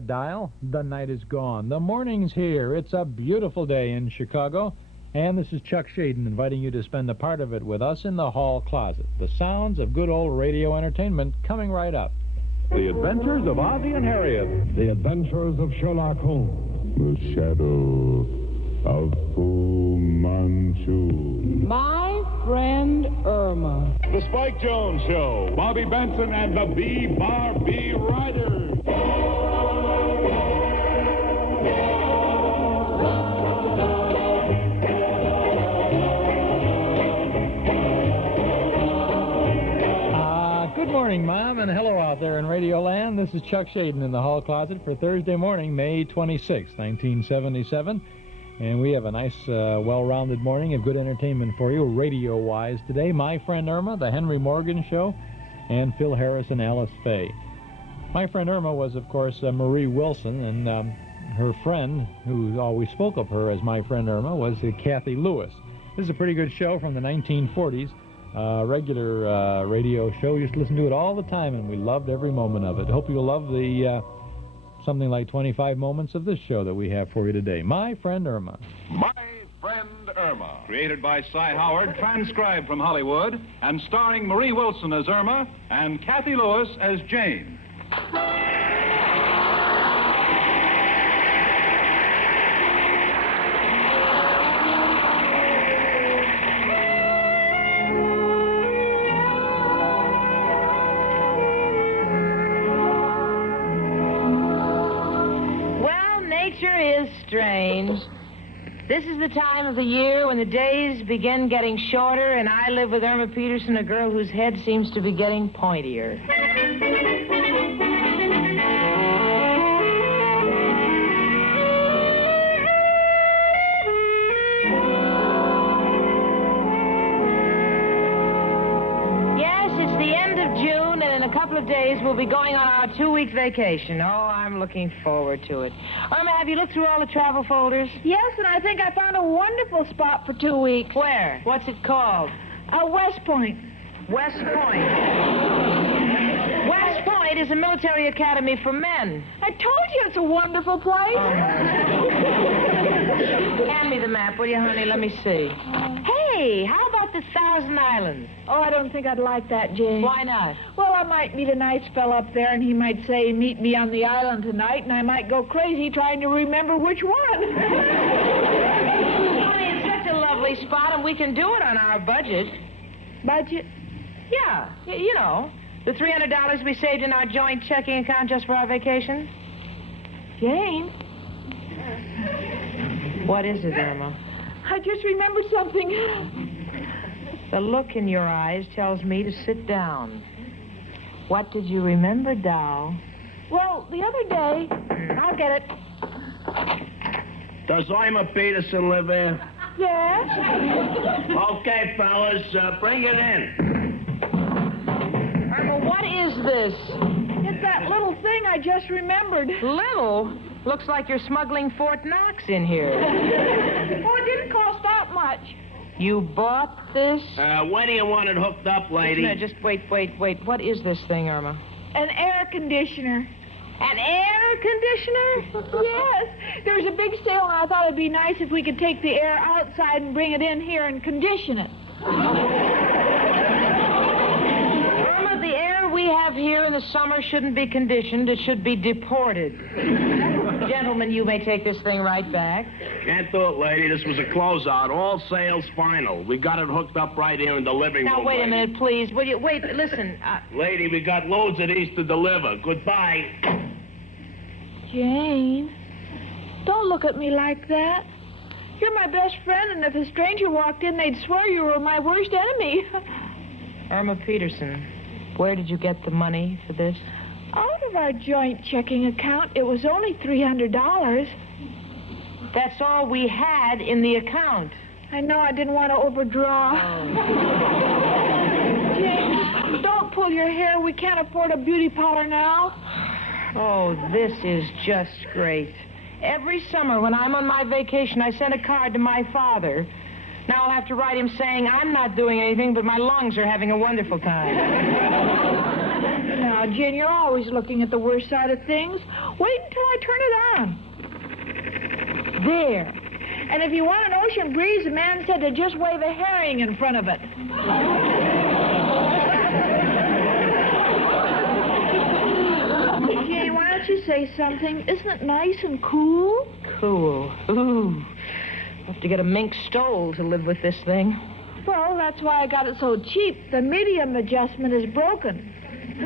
Dial, the night is gone. The morning's here. It's a beautiful day in Chicago. And this is Chuck Shaden inviting you to spend a part of it with us in the hall closet. The sounds of good old radio entertainment coming right up. The Adventures of Ozzie and Harriet. The Adventures of Sherlock Holmes. The Shadow of Fu Manchu. My friend Irma. The Spike Jones Show. Bobby Benson and the B-Bar-B Riders. Good morning, Mom, and hello out there in Radio Land. This is Chuck Shaden in the hall closet for Thursday morning, May 26, 1977. And we have a nice, well-rounded morning of good entertainment for you, radio-wise today. My Friend Irma, The Henry Morgan Show, and Phil Harris and Alice Faye. My Friend Irma was, of course, Marie Wilson, and her friend, who always spoke of her as My Friend Irma, was Cathy Lewis. This is a pretty good show from the 1940s. Regular radio show. Used to listen to it all the time, and we loved every moment of it. Hope you'll love the something like 25 moments of this show that we have for you today. My Friend Irma. My Friend Irma. Created by Cy Howard, transcribed from Hollywood, and starring Marie Wilson as Irma and Cathy Lewis as Jane. Strange. This is the time of the year when the days begin getting shorter, and I live with Irma Peterson, a girl whose head seems to be getting pointier. Yes, it's the end of June, and in a couple of days we'll be going on our 2-week vacation. Oh, I'm looking forward to it. Irma, have you looked through all the travel folders? Yes, and I think I found a wonderful spot for 2 weeks. Where? What's it called? West Point. West Point. West Point is a military academy for men. I told you it's a wonderful place. Hand me the map, will you, honey? Let me see. Hey, how about the Thousand Islands? Oh, I don't think I'd like that, Jane. Why not? Well, I might meet a nice fella up there, and he might say, meet me on the island tonight, and I might go crazy trying to remember which one. Honey, it's such a lovely spot, and we can do it on our budget. Budget? Yeah, you know, the $300 we saved in our joint checking account just for our vacation. Jane? What is it, Irma? I just remembered something. The look in your eyes tells me to sit down. What did you remember, doll? Well, the other day... I'll get it. Does Irma Peterson live here? Yes? Okay, fellas, bring it in. Irma, what is this? It's that little thing I just remembered. Little? Looks like you're smuggling Fort Knox in here. Oh, it didn't cost that much. You bought this? When do you want it hooked up, lady? No, just wait. What is this thing, Irma? An air conditioner. An air conditioner? Yes. There was a big sale, and I thought it'd be nice if we could take the air outside and bring it in here and condition it. Irma, the air we have here in the summer shouldn't be conditioned. It should be deported. Gentlemen, you may take this thing right back. Can't do it, lady. This was a closeout. All sales final. We got it hooked up right here in the living room. Now, wait a minute, please. Will you... Wait, listen. Lady, we got loads of these to deliver. Goodbye. Jane, don't look at me like that. You're my best friend, and if a stranger walked in, they'd swear you were my worst enemy. Irma Peterson, where did you get the money for this? Out of our joint checking account. It was only $300. That's all we had in the account. I know, I didn't want to overdraw. Oh. Jane, don't pull your hair. We can't afford a beauty parlor now. Oh, this is just great. Every summer when I'm on my vacation, I send a card to my father. Now I'll have to write him saying I'm not doing anything, but my lungs are having a wonderful time. Now, Now, Gin, you're always looking at the worst side of things. Wait until I turn it on. There. And if you want an ocean breeze, the man said to just wave a herring in front of it. Jane, why don't you say something? Isn't it nice and cool? Cool. Ooh. I'll have to get a mink stole to live with this thing. Well, that's why I got it so cheap. The medium adjustment is broken. Wait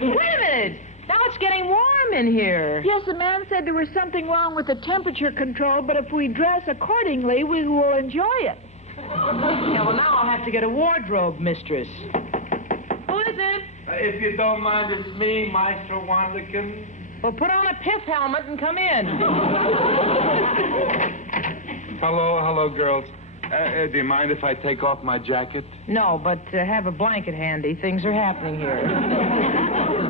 a minute. Now it's getting warm in here. Yes, the man said there was something wrong with the temperature control, but if we dress accordingly, we will enjoy it. Yeah, well, now I'll have to get a wardrobe mistress. Who is it? If you don't mind, it's me, Maestro Wanderkin. Well, put on a pith helmet and come in. Hello, girls. Do you mind if I take off my jacket? No, but have a blanket handy. Things are happening here.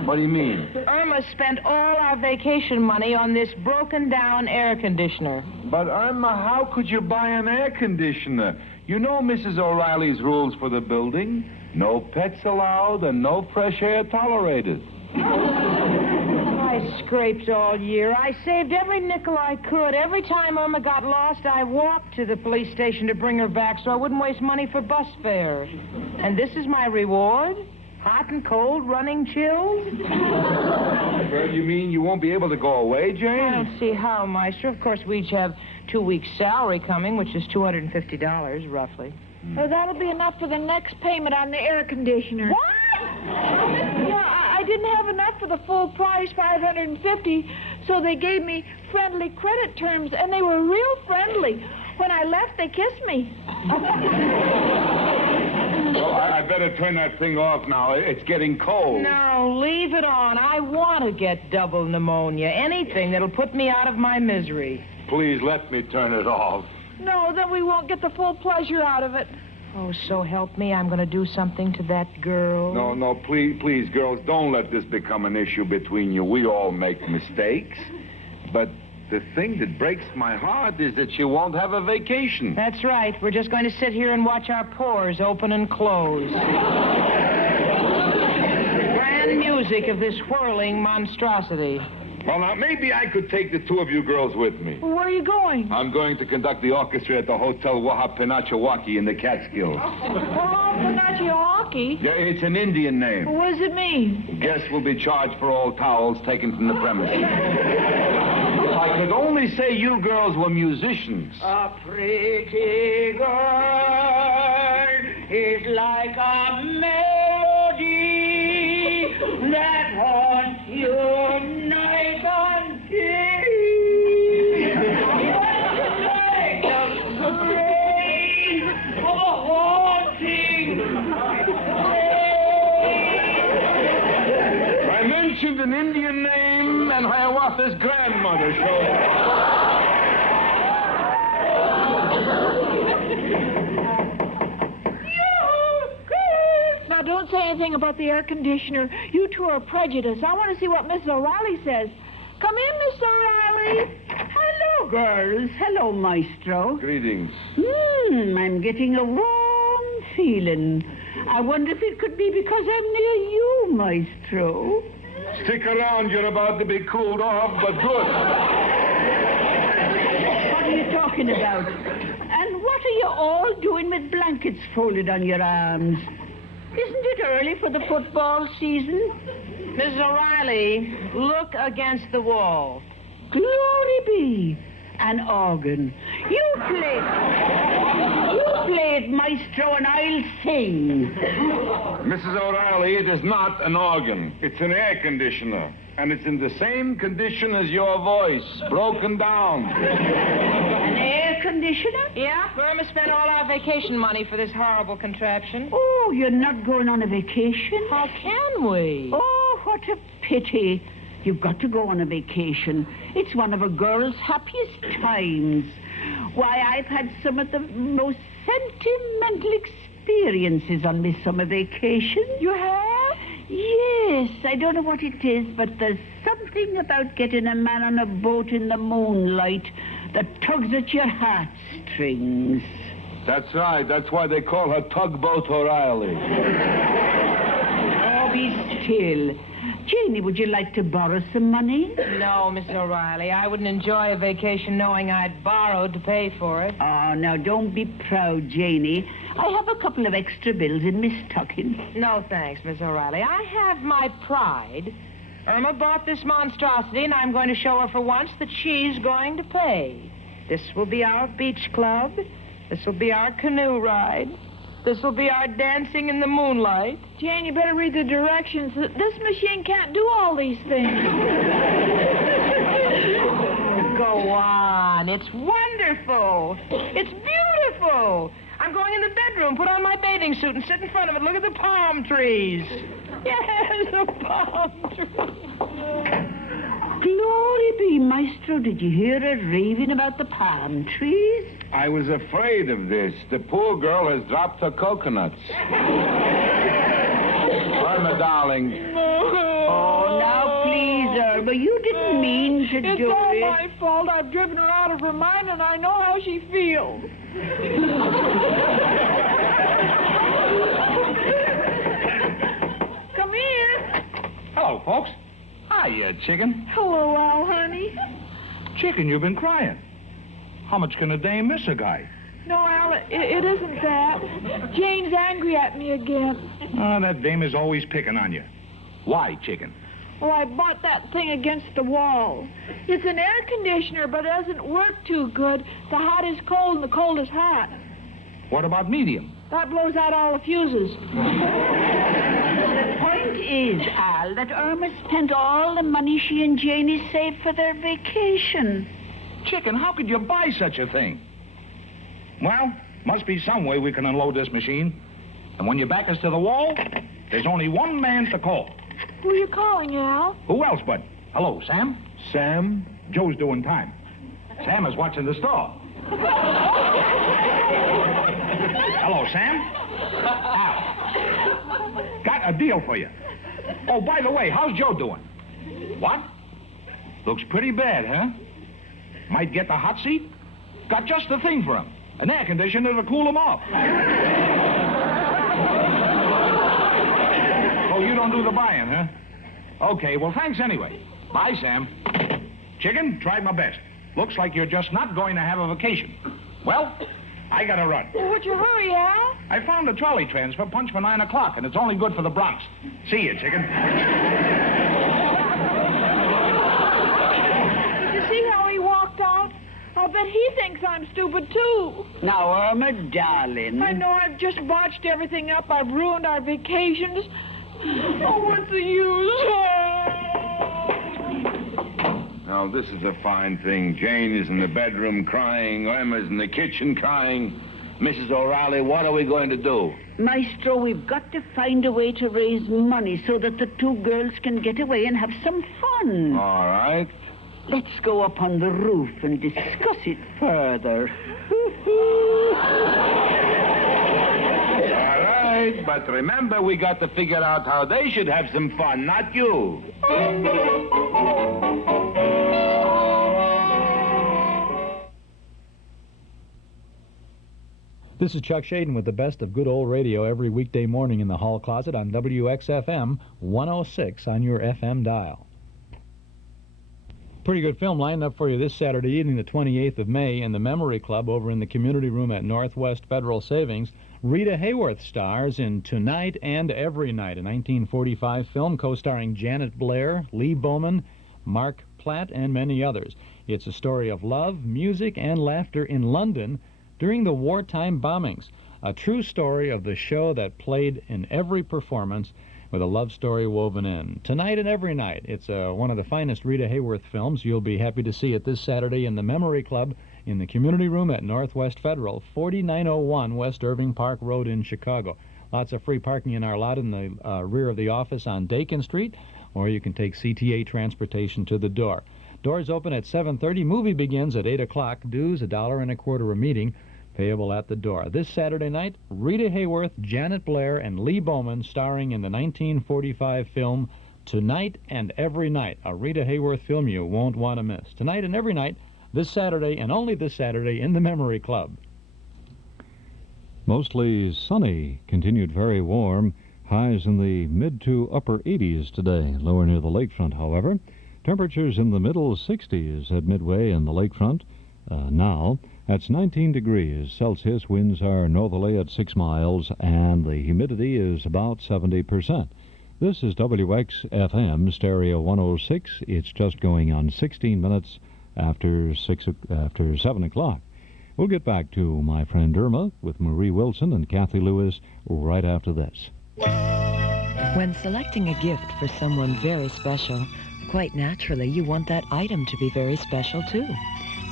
What do you mean? Irma spent all our vacation money on this broken-down air conditioner. But, Irma, how could you buy an air conditioner? You know Mrs. O'Reilly's rules for the building. No pets allowed and no fresh air tolerated. I scraped all year. I saved every nickel I could. Every time Irma got lost, I walked to the police station to bring her back so I wouldn't waste money for bus fare. And this is my reward? Hot and cold, running chills? Well, you mean you won't be able to go away, Jane? I don't see how, Maestro. Of course, we each have 2 weeks' salary coming, which is $250, roughly. Oh, that'll be enough for the next payment on the air conditioner. What? Yeah, I didn't have enough for the full price, $550, so they gave me friendly credit terms, and they were real friendly. When I left, they kissed me. Well, I better turn that thing off now. It's getting cold. No, leave it on. I want to get double pneumonia. Anything that'll put me out of my misery. Please let me turn it off. No, then we won't get the full pleasure out of it. Oh, so help me, I'm going to do something to that girl. No, please, girls, don't let this become an issue between you. We all make mistakes. But the thing that breaks my heart is that you won't have a vacation. That's right. We're just going to sit here and watch our pores open and close. Grand music of this whirling monstrosity. Well, now, maybe I could take the two of you girls with me. Where are you going? I'm going to conduct the orchestra at the Hotel Wahapenachawaki in the Catskills. Wahapenachawaki? Yeah, it's an Indian name. What does it mean? Guests will be charged for all towels taken from the premises. If I could only say you girls were musicians. A pretty girl is like a melody that haunts you night and day. Like the rain of a haunting I mentioned an Indian name and Hiawatha's grandmother showed up. Now, don't say anything about the air conditioner. You two are prejudiced. I want to see what Mrs. O'Reilly says. Come in, Miss O'Reilly. Hello, girls. Hello, Maestro. Greetings. I'm getting a warm feeling. I wonder if it could be because I'm near you, Maestro. Stick around, you're about to be cooled off, but good. What are you talking about? And what are you all doing with blankets folded on your arms? Isn't it early for the football season? Mrs. O'Reilly, look against the wall. Glory be. An organ. You play it, Maestro, and I'll sing. Mrs. O'Reilly, it is not an organ. It's an air conditioner. And it's in the same condition as your voice, broken down. An air conditioner? Yeah, Irma spent all our vacation money for this horrible contraption. Oh, you're not going on a vacation? How can we? Oh, what a pity. You've got to go on a vacation. It's one of a girl's happiest times. Why, I've had some of the most sentimental experiences on my summer vacation. You have? Yes, I don't know what it is, but there's something about getting a man on a boat in the moonlight that tugs at your heartstrings. That's right. That's why they call her Tugboat O'Reilly. be still. Janie, would you like to borrow some money? No, Miss O'Reilly. I wouldn't enjoy a vacation knowing I'd borrowed to pay for it. Oh, now, don't be proud, Janie. I have a couple of extra bills in Miss Tuckin. No, thanks, Miss O'Reilly. I have my pride. Irma bought this monstrosity, and I'm going to show her for once that she's going to pay. This will be our beach club. This will be our canoe ride. This will be our dancing in the moonlight. Jane, you better read the directions. This machine can't do all these things. Go on. It's wonderful. It's beautiful. I'm going in the bedroom, put on my bathing suit, and sit in front of it. Look at the palm trees. Yes, the palm trees. Glory be, Maestro. Did you hear her raving about the palm trees? I was afraid of this. The poor girl has dropped her coconuts. Irma, darling. Oh, now, please, Irma. You didn't mean to do it. It's all my fault. I've driven her out of her mind, and I know how she feels. Come here. Hello, folks. Hi, chicken. Hello, Al, honey. Chicken, you've been crying. How much can a dame miss a guy? No, Al, it isn't that. Jane's angry at me again. Oh, that dame is always picking on you. Why, chicken? Well, I bought that thing against the wall. It's an air conditioner, but it doesn't work too good. The hot is cold and the cold is hot. What about medium? That blows out all the fuses. The point is, Al, that Irma spent all the money she and Janie saved for their vacation. Chicken, how could you buy such a thing? Well, must be some way we can unload this machine. And when your back is to the wall, there's only one man to call. Who are you calling, Al? Who else but? Hello, Sam? Sam? Joe's doing time. Sam is watching the store. Hello, Sam? Al. Got a deal for you. Oh, by the way, how's Joe doing? What? Looks pretty bad, huh? Might get the hot seat? Got just the thing for him. An air conditioner to cool him off. Oh, you don't do the buying, huh? Okay, well, thanks anyway. Bye, Sam. Chicken, tried my best. Looks like you're just not going to have a vacation. Well, I gotta run. Well, would you hurry, Al? I found a trolley transfer punch for 9 o'clock, and it's only good for the Bronx. See you, chicken. Did you see how he walked out? I bet he thinks I'm stupid, too. Now, Irma, darling. I know I've just botched everything up. I've ruined our vacations. Oh, what's the use? Now, this is a fine thing. Jane is in the bedroom crying. Irma's in the kitchen crying. Mrs. O'Reilly, what are we going to do? Maestro, we've got to find a way to raise money so that the two girls can get away and have some fun. All right. Let's go up on the roof and discuss it further. All right, but remember, we got to figure out how they should have some fun, not you. This is Chuck Shaden with the best of good old radio every weekday morning in the hall closet on WXFM 106 on your FM dial. Pretty good film lined up for you this Saturday evening, the 28th of May, in the Memory Club over in the community room at Northwest Federal Savings. Rita Hayworth stars in Tonight and Every Night, a 1945 film co-starring Janet Blair, Lee Bowman, Mark Platt, and many others. It's a story of love, music, and laughter in London during the wartime bombings. A true story of the show that played in every performance with a love story woven in. Tonight and Every Night. It's one of the finest Rita Hayworth films. You'll be happy to see it this Saturday in the Memory Club in the community room at Northwest Federal, 4901 West Irving Park Road in Chicago. Lots of free parking in our lot in the rear of the office on Dakin Street, or you can take CTA transportation to the door. Doors open at 7:30. Movie begins at 8 o'clock. Dues $1.25 a meeting, payable at the door. This Saturday night, Rita Hayworth, Janet Blair, and Lee Bowman starring in the 1945 film Tonight and Every Night, a Rita Hayworth film you won't want to miss. Tonight and Every Night, this Saturday, and only this Saturday, in the Memory Club. Mostly sunny, continued very warm. Highs in the mid to upper 80s today, lower near the lakefront, however. Temperatures in the middle 60s at Midway and the lakefront. Now, that's 19 degrees Celsius. Winds are northerly at 6 miles, and the humidity is about 70%. This is WXFM Stereo 106. It's just going on 16 minutes after 7 o'clock. We'll get back to my friend Irma with Marie Wilson and Cathy Lewis right after this. When selecting a gift for someone very special, quite naturally you want that item to be very special too.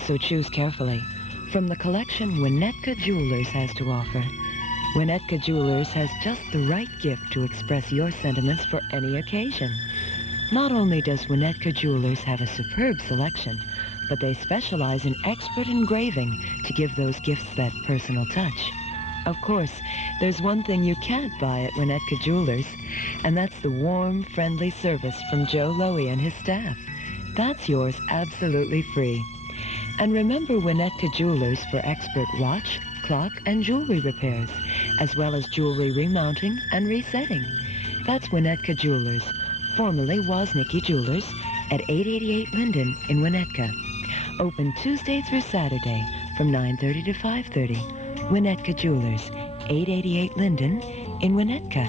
So choose carefully from the collection Winnetka Jewelers has to offer. Winnetka Jewelers has just the right gift to express your sentiments for any occasion. Not only does Winnetka Jewelers have a superb selection, but they specialize in expert engraving to give those gifts that personal touch. Of course, there's one thing you can't buy at Winnetka Jewelers, and that's the warm, friendly service from Joe Lowy and his staff. That's yours absolutely free. And remember Winnetka Jewelers for expert watch, clock, and jewelry repairs, as well as jewelry remounting and resetting. That's Winnetka Jewelers, formerly Woznicki Jewelers, at 888 Linden in Winnetka. Open Tuesday through Saturday from 9:30 to 5:30. Winnetka Jewelers, 888 Linden in Winnetka.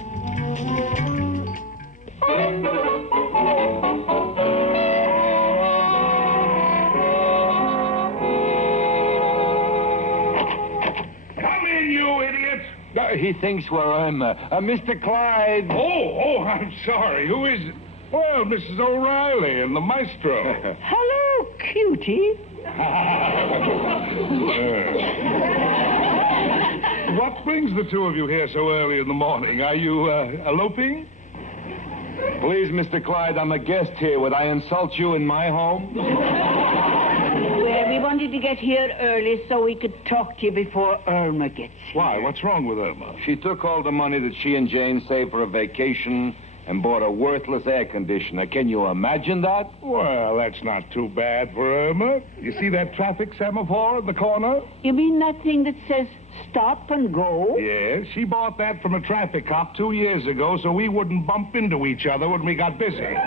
Come in, you idiot! He thinks we're Irma. Mr. Clyde. Oh, I'm sorry. Who is it? Well, Mrs. O'Reilly and the maestro. Hello, cutie. What brings the two of you here so early in the morning? Are you eloping? Please, Mr. Clyde, I'm a guest here. Would I insult you in my home? Well, we wanted to get here early so we could talk to you before Irma gets here. Why? What's wrong with Irma? She took all the money that she and Jane saved for a vacation and bought a worthless air conditioner. Can you imagine that? Well, that's not too bad for Irma. You see that traffic semaphore at the corner? You mean that thing that says stop and go? Yes, she bought that from a traffic cop 2 years ago so we wouldn't bump into each other when we got busy.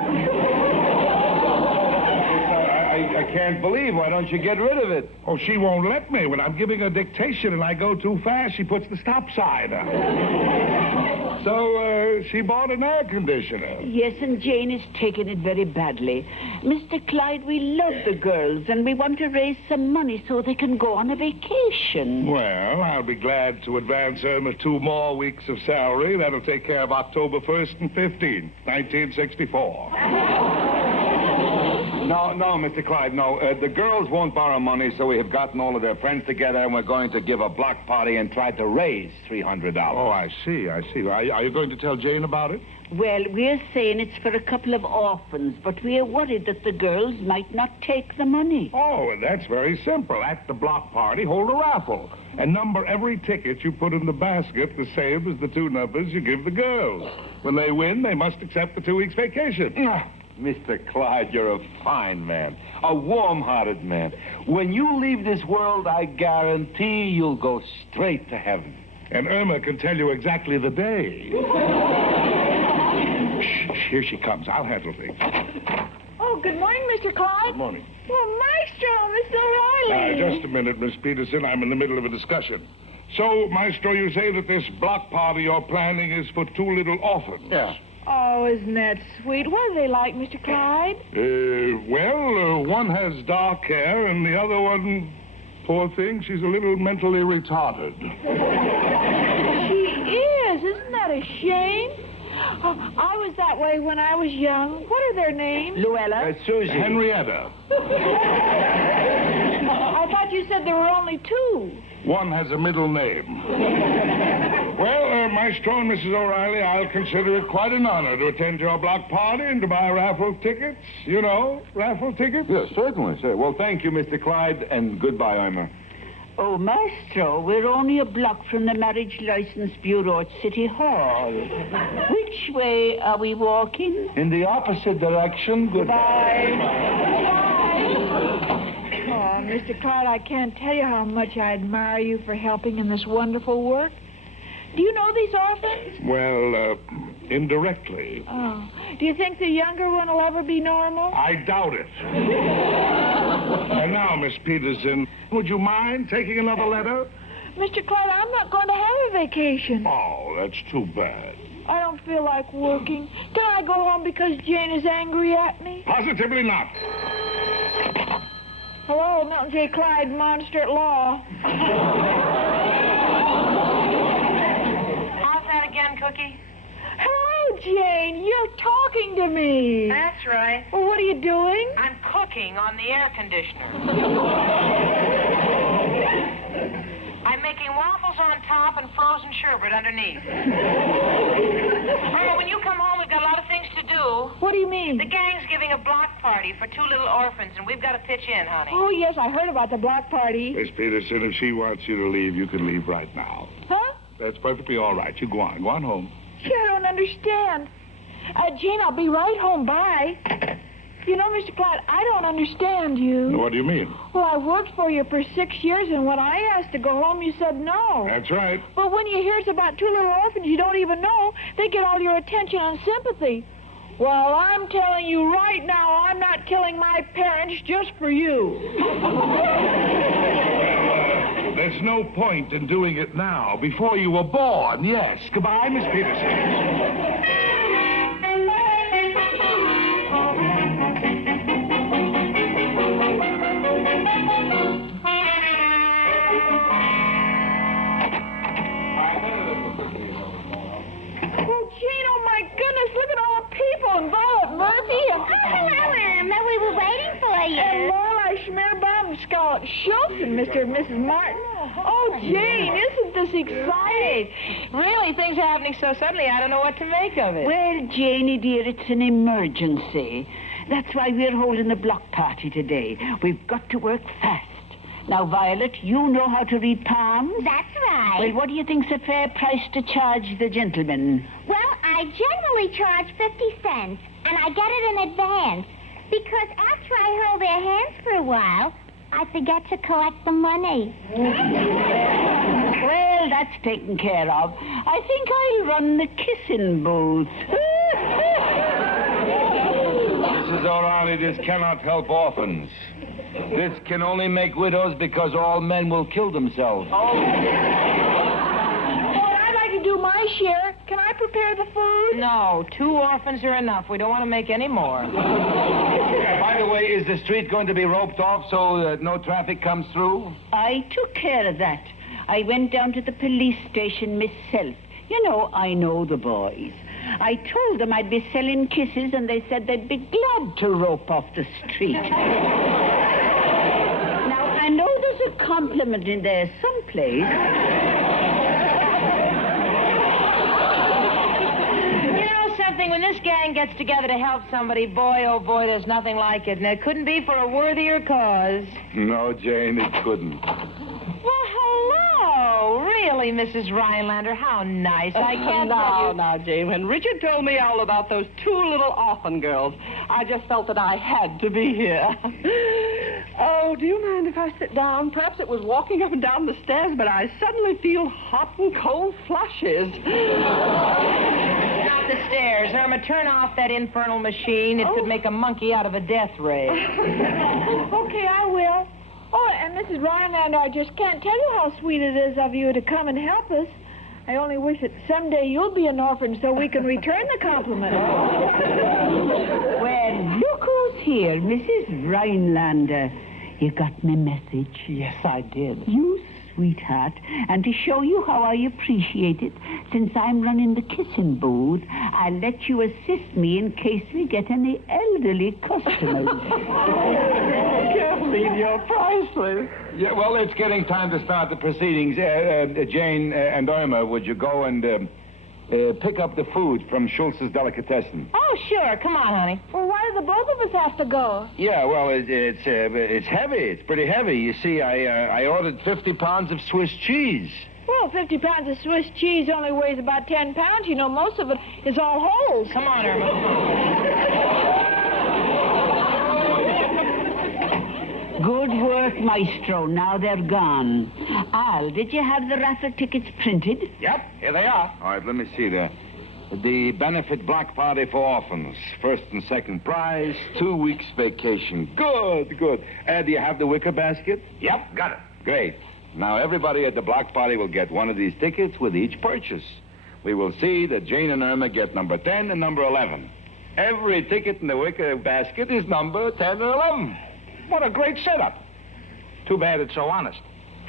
I can't believe. Why don't you get rid of it? Oh, she won't let me. When I'm giving a dictation and I go too fast, she puts the stop sign on. So, she bought an air conditioner. Yes, and Jane is taking it very badly. Mr. Clyde, we love the girls, and we want to raise some money so they can go on a vacation. Well, I'll be glad to advance Irma 2 more weeks of salary. That'll take care of October 1st and 15th, 1964. No, Mr. Clyde, no. The girls won't borrow money, so we have gotten all of their friends together, and we're going to give a block party and try to raise $300. Oh, I see. Are you going to tell Jane about it? Well, we're saying it's for a couple of orphans, but we're worried that the girls might not take the money. Oh, and that's very simple. At the block party, hold a raffle. And number every ticket you put in the basket the same as the 2 numbers you give the girls. When they win, they must accept the 2 weeks vacation. Mr. Clyde, you're a fine man, a warm-hearted man. When you leave this world, I guarantee you'll go straight to heaven. And Irma can tell you exactly the day. Shh, here she comes. I'll handle things. Oh, good morning, Mr. Clyde. Good morning. Well, Maestro, Mr. O'Reilly. Just a minute, Miss Peterson. I'm in the middle of a discussion. So, Maestro, you say that this block party you're planning is for 2 little orphans? Yeah. Oh, isn't that sweet? What are they like, Mr. Clyde? One has dark hair, and the other one, poor thing, she's a little mentally retarded. She is. Isn't that a shame? I was that way when I was young. What are their names? Luella. Susie. Henrietta. I thought you said there were only 2. One has a middle name. Well, Maestro and Mrs. O'Reilly, I'll consider it quite an honor to attend your block party and to buy raffle tickets. You know, raffle tickets? Yes, certainly, sir. Well, thank you, Mr. Clyde, and goodbye, Irma. Oh, Maestro, we're only a block from the Marriage License Bureau at City Hall. Which way are we walking? In the opposite direction. Goodbye. Oh, Mr. Clyde, I can't tell you how much I admire you for helping in this wonderful work. Do you know these orphans? Well, indirectly. Oh. Do you think the younger one will ever be normal? I doubt it. And now, Miss Peterson, would you mind taking another letter? Mr. Clyde, I'm not going to have a vacation. Oh, that's too bad. I don't feel like working. Can I go home because Jane is angry at me? Positively not. Hello, Milton J. Clyde, Monster at Law. How's that again, Cookie? Hello, Jane. You're talking to me. That's right. Well, what are you doing? I'm cooking on the air conditioner. I'm making waffles on top and frozen sherbet underneath. Irma, when you come home, we've got a lot of things to do. What do you mean? The gang's giving a block party for 2 little orphans, and we've got to pitch in, honey. Oh, yes, I heard about the block party. Miss Peterson, if she wants you to leave, you can leave right now. Huh? That's perfectly all right. You go on. Go on home. Gee, I don't understand. Jane, I'll be right home. Bye. You know, Mr. Clyde, I don't understand you. What do you mean? Well, I worked for you for 6 years, and when I asked to go home, you said no. That's right. But when you hear about 2 little orphans you don't even know, they get all your attention and sympathy. Well, I'm telling you right now, I'm not killing my parents just for you. There's no point in doing it now, before you were born, yes. Goodbye, Miss Peterson. And Violet Murphy and... Oh, hello, Irma. We were waiting for you. And Lorelei Schmearbaum and Scarlett Schultz and Mr. and Mrs. Martin. Oh, Jane, isn't this exciting? Really, things are happening so suddenly, I don't know what to make of it. Well, Janie, dear, it's an emergency. That's why we're holding the block party today. We've got to work fast. Now, Violet, you know how to read palms? That's right. Well, what do you think's a fair price to charge the gentleman? Well, I generally charge 50 cents, and I get it in advance. Because after I hold their hands for a while, I forget to collect the money. Well, that's taken care of. I think I'll run the kissing booth. Mrs. O'Reilly, this cannot help orphans. This can only make widows because all men will kill themselves. Oh, I'd like to do my share. Can I prepare the food? No, 2 orphans are enough. We don't want to make any more. By the way, is the street going to be roped off so that no traffic comes through? I took care of that. I went down to the police station myself. You know, I know the boys. I told them I'd be selling kisses, and they said they'd be glad to rope off the street. Now, I know there's a compliment in there someplace. You know something? When this gang gets together to help somebody, boy, oh boy, there's nothing like it. And it couldn't be for a worthier cause. No, Jane, it couldn't. Well, hello. Really, Mrs. Rhinelander, how nice. I can't tell you. Now, Jane, when Richard told me all about those 2 little orphan girls, I just felt that I had to be here. Oh, do you mind if I sit down? Perhaps it was walking up and down the stairs, but I suddenly feel hot and cold flushes. Not the stairs. Irma, turn off that infernal machine. It could make a monkey out of a death ray. Okay, I will. Oh, and Mrs. Rhinelander, I just can't tell you how sweet it is of you to come and help us. I only wish that someday you'll be an orphan so we can return the compliment. Well, look who's here, Mrs. Rhinelander. You got my message? Yes, I did. You sweetheart. And to show you how I appreciate it, since I'm running the kissing booth, I'll let you assist me in case we get any elderly customers. Kathleen, you're priceless. Yeah, well, it's getting time to start the proceedings. Jane and Irma, would you go and pick up the food from Schultz's Delicatessen? Oh, sure. Come on, honey. Well, why do the both of us have to go? Yeah, well, it's heavy. It's pretty heavy. You see, I ordered 50 pounds of Swiss cheese. Well, 50 pounds of Swiss cheese only weighs about 10 pounds. You know, most of it is all holes. Come on, Irma. Good work, Maestro. Now they're gone. Al, did you have the raffle tickets printed? Yep, here they are. All right, let me see there. The benefit block party for orphans. First and second prize, 2 weeks vacation. Good, good. Do you have the wicker basket? Yep, got it. Great. Now, everybody at the block party will get one of these tickets with each purchase. We will see that Jane and Irma get number 10 and number 11. Every ticket in the wicker basket is number 10 or 11. What a great setup. Too bad it's so honest.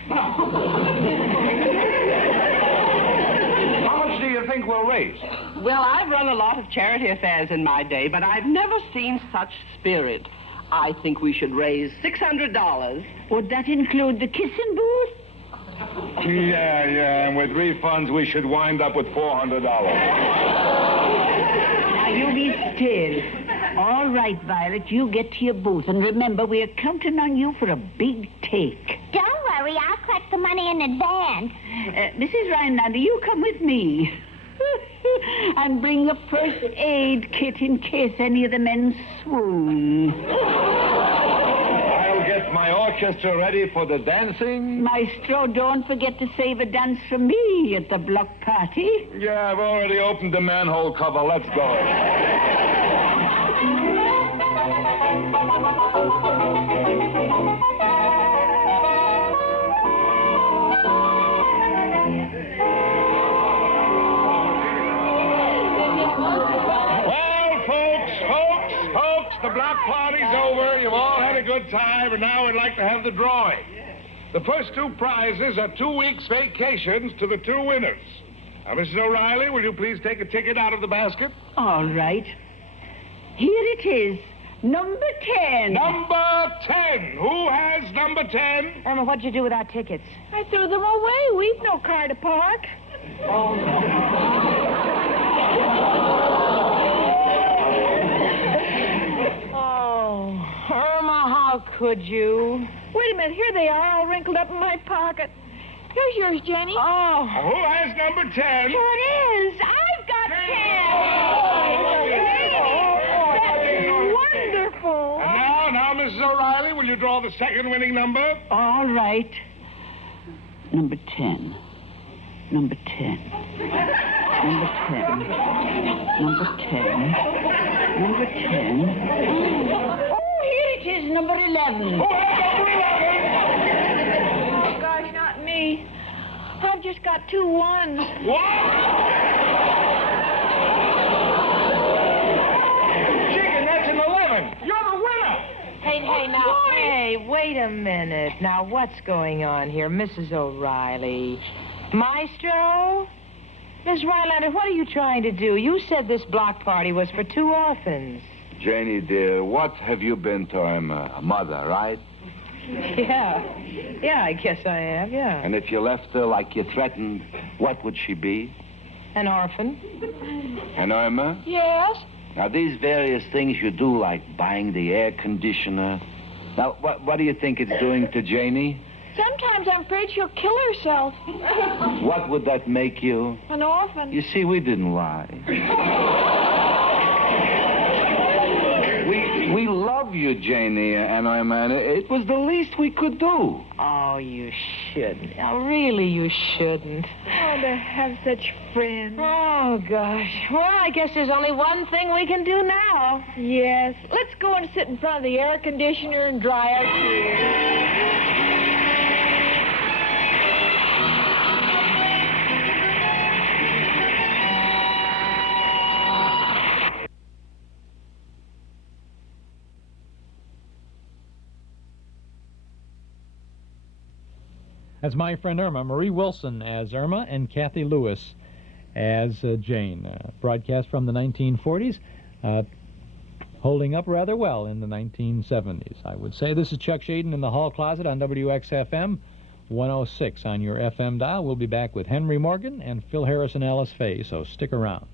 How much do you think we'll raise? Well, I've run a lot of charity affairs in my day, but I've never seen such spirit. I think we should raise $600. Would that include the kissing booth? Yeah, and with refunds, we should wind up with $400. Now, you be still. All right, Violet, you get to your booth. And remember, we're counting on you for a big take. Don't worry, I'll collect the money in advance. Mrs. Rhinelander, you come with me. And bring a first aid kit in case any of the men swoon. I'll get my orchestra ready for the dancing. Maestro, don't forget to save a dance for me at the block party. Yeah, I've already opened the manhole cover. Let's go. The block party's over. You've all had a good time, and now we'd like to have the drawing. The first 2 prizes are 2 weeks' vacations to the 2 winners. Now, Mrs. O'Reilly, will you please take a ticket out of the basket? All right. Here it is. Number 10. Number 10. Who has number 10? Irma, what'd you do with our tickets? I threw them away. We've no car to park. How could you? Wait a minute. Here they are, all wrinkled up in my pocket. Here's yours, Jenny. Oh. Who has number 10? Here it is. I've got 10. That's wonderful. And now, Mrs. O'Reilly, will you draw the second winning number? All right. Number 10. Number 10. Number 10. Number 10. Number 10. Here it is, number 11. Who has number 11? Oh, gosh, not me. I've just got 2 ones. What? Chicken, that's an 11. You're the winner. Hey, now, hey, wait a minute. Now, what's going on here? Mrs. O'Reilly. Maestro? Miss Rhinelander, what are you trying to do? You said this block party was for 2 orphans. Janie, dear, what have you been to Irma? A mother, right? Yeah, I guess I have, yeah. And if you left her like you threatened, what would she be? An orphan. And Irma? Yes? Now, these various things you do, like buying the air conditioner. Now, what do you think it's doing to Janie? Sometimes I'm afraid she'll kill herself. What would that make you? An orphan. You see, we didn't lie. We love you, Janie and Irma. It was the least we could do. Oh, you shouldn't. Oh, really, you shouldn't. Oh, to have such friends. Oh, gosh. Well, I guess there's only one thing we can do now. Yes. Let's go and sit in front of the air conditioner and dry our tears. That's my friend Irma. Marie Wilson as Irma and Cathy Lewis as Jane. Broadcast from the 1940s, holding up rather well in the 1970s, I would say. This is Chuck Shaden in the hall closet on WXFM 106 on your FM dial. We'll be back with Henry Morgan and Phil Harris and Alice Faye, so stick around.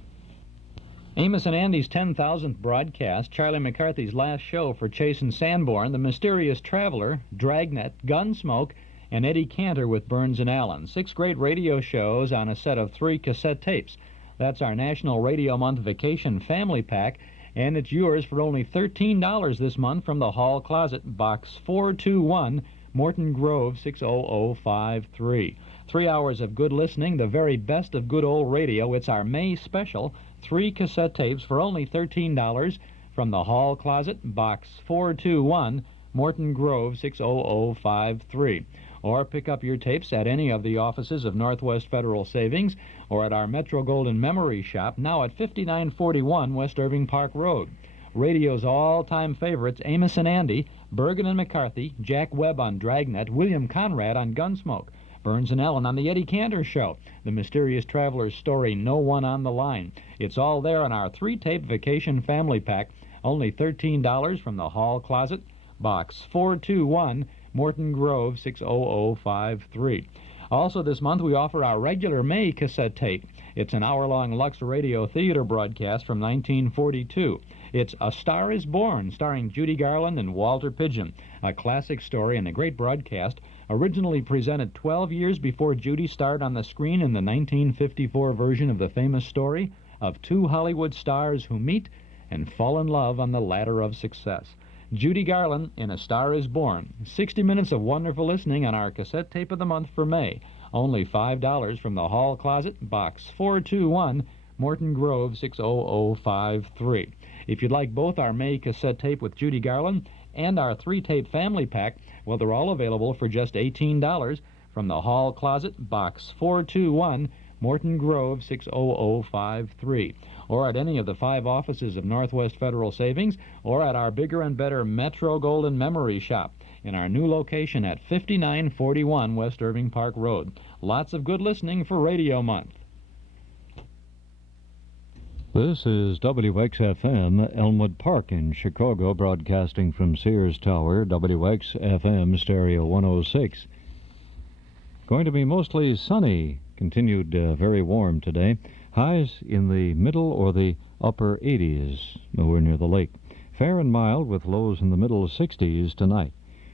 Amos and Andy's 10,000th broadcast, Charlie McCarthy's last show for Chase and Sanborn, The Mysterious Traveler, Dragnet, Gunsmoke, and Eddie Cantor with Burns and Allen. 6 great radio shows on a set of 3 cassette tapes. That's our National Radio Month Vacation Family Pack, and it's yours for only $13 this month from the Hall Closet, Box 421, Morton Grove, 60053. 3 hours of good listening, the very best of good old radio. It's our May special, 3 cassette tapes for only $13 from the Hall Closet, Box 421, Morton Grove, 60053. Or pick up your tapes at any of the offices of Northwest Federal Savings or at our Metro Golden Memory Shop, now at 5941 West Irving Park Road. Radio's all-time favorites, Amos and Andy, Bergen and McCarthy, Jack Webb on Dragnet, William Conrad on Gunsmoke, Burns and Ellen on The Eddie Cantor Show, The Mysterious Traveler's Story, No One on the Line. It's all there in our 3-tape vacation family pack, only $13 from the Hall Closet, Box 421, Morton Grove, 60053. Also this month we offer our regular May cassette tape. It's an hour-long Lux Radio Theater broadcast from 1942. It's A Star is Born, starring Judy Garland and Walter Pidgeon, a classic story and a great broadcast, originally presented 12 years before Judy starred on the screen in the 1954 version of the famous story of 2 Hollywood stars who meet and fall in love on the ladder of success. Judy Garland in A Star is Born. 60 minutes of wonderful listening on our cassette tape of the month for May. Only $5 from the Hall Closet, Box 421, Morton Grove, 60053. If you'd like both our May cassette tape with Judy Garland and our 3-tape family pack, well, they're all available for just $18 from the Hall Closet, Box 421, Morton Grove, 60053. Or at any of the 5 offices of Northwest Federal Savings, or at our bigger and better Metro Golden Memory Shop in our new location at 5941 West Irving Park Road. Lots of good listening for Radio Month. This is WXFM, Elmwood Park in Chicago, broadcasting from Sears Tower, WXFM Stereo 106. Going to be mostly sunny, continued very warm today. Highs in the middle or the upper 80s, nowhere near the lake. Fair and mild with lows in the middle 60s tonight.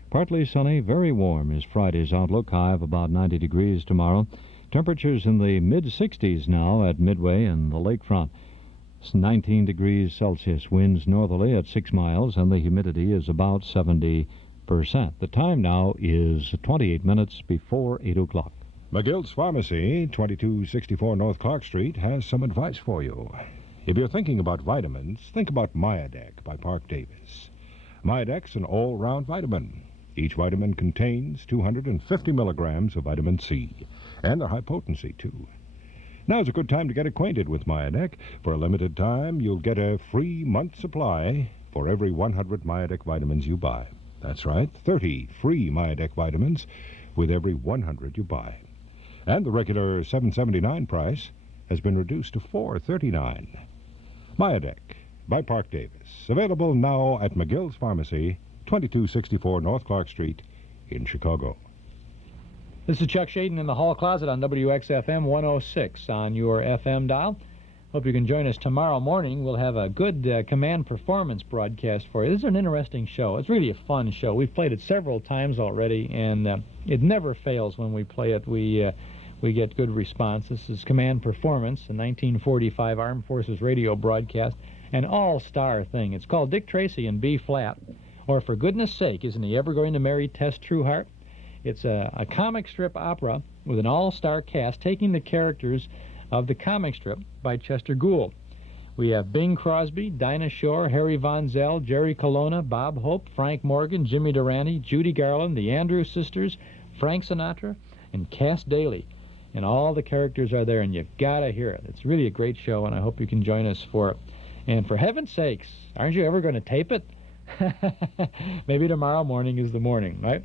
Partly sunny, very warm is Friday's outlook, high of about 90 degrees tomorrow. Temperatures in the mid-60s now at Midway and the lakefront. It's 19 degrees Celsius, winds northerly at 6 miles, and the humidity is about 70%. The time now is 28 minutes before 8 o'clock. McGill's Pharmacy, 2264 North Clark Street, has some advice for you. If you're thinking about vitamins, think about Myadec by Park Davis. Myadec's an all-round vitamin. Each vitamin contains 250 milligrams of vitamin C, and they're high potency, too. Now's a good time to get acquainted with Myadec. For a limited time, you'll get a free month supply for every 100 Myadec vitamins you buy. That's right, 30 free Myadec vitamins with every 100 you buy. And the regular $7.79 price has been reduced to $4.39. Myadec by Park Davis. Available now at McGill's Pharmacy, 2264 North Clark Street in Chicago. This is Chuck Shaden in the Hall Closet on WXFM 106 on your FM dial. Hope you can join us tomorrow morning. We'll have a good command performance broadcast for you. This is an interesting show. It's really a fun show. We've played it several times already, and it never fails when we play it. We get good response. This is Command Performance, a 1945 Armed Forces radio broadcast, an all-star thing. It's called Dick Tracy in B-flat, or For Goodness Sake, Isn't He Ever Going to Marry Tess Trueheart? It's a comic strip opera with an all-star cast taking the characters of the comic strip by Chester Gould. We have Bing Crosby, Dinah Shore, Harry Von Zell, Jerry Colonna, Bob Hope, Frank Morgan, Jimmy Durante, Judy Garland, the Andrews Sisters, Frank Sinatra, and Cass Daly. And all the characters are there, and you've got to hear it. It's really a great show, and I hope you can join us for it. And for heaven's sakes, aren't you ever going to tape it? Maybe tomorrow morning is the morning, right?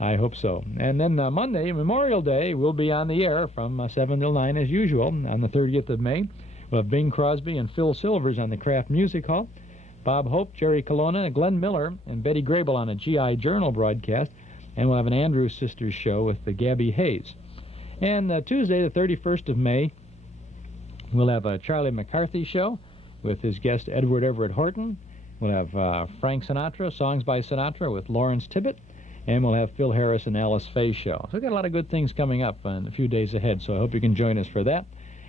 I hope so. And then Monday, Memorial Day, we'll be on the air from 7 till 9 as usual on the 30th of May. We'll have Bing Crosby and Phil Silvers on the Kraft Music Hall, Bob Hope, Jerry Colonna, Glenn Miller, and Betty Grable on a GI Journal broadcast, and we'll have an Andrews Sisters show with Gabby Hayes. And Tuesday, the 31st of May, we'll have a Charlie McCarthy show with his guest Edward Everett Horton. We'll have Frank Sinatra, Songs by Sinatra with Lawrence Tibbett. And we'll have Phil Harris and Alice Faye show. So we've got a lot of good things coming up in a few days ahead, so I hope you can join us for that.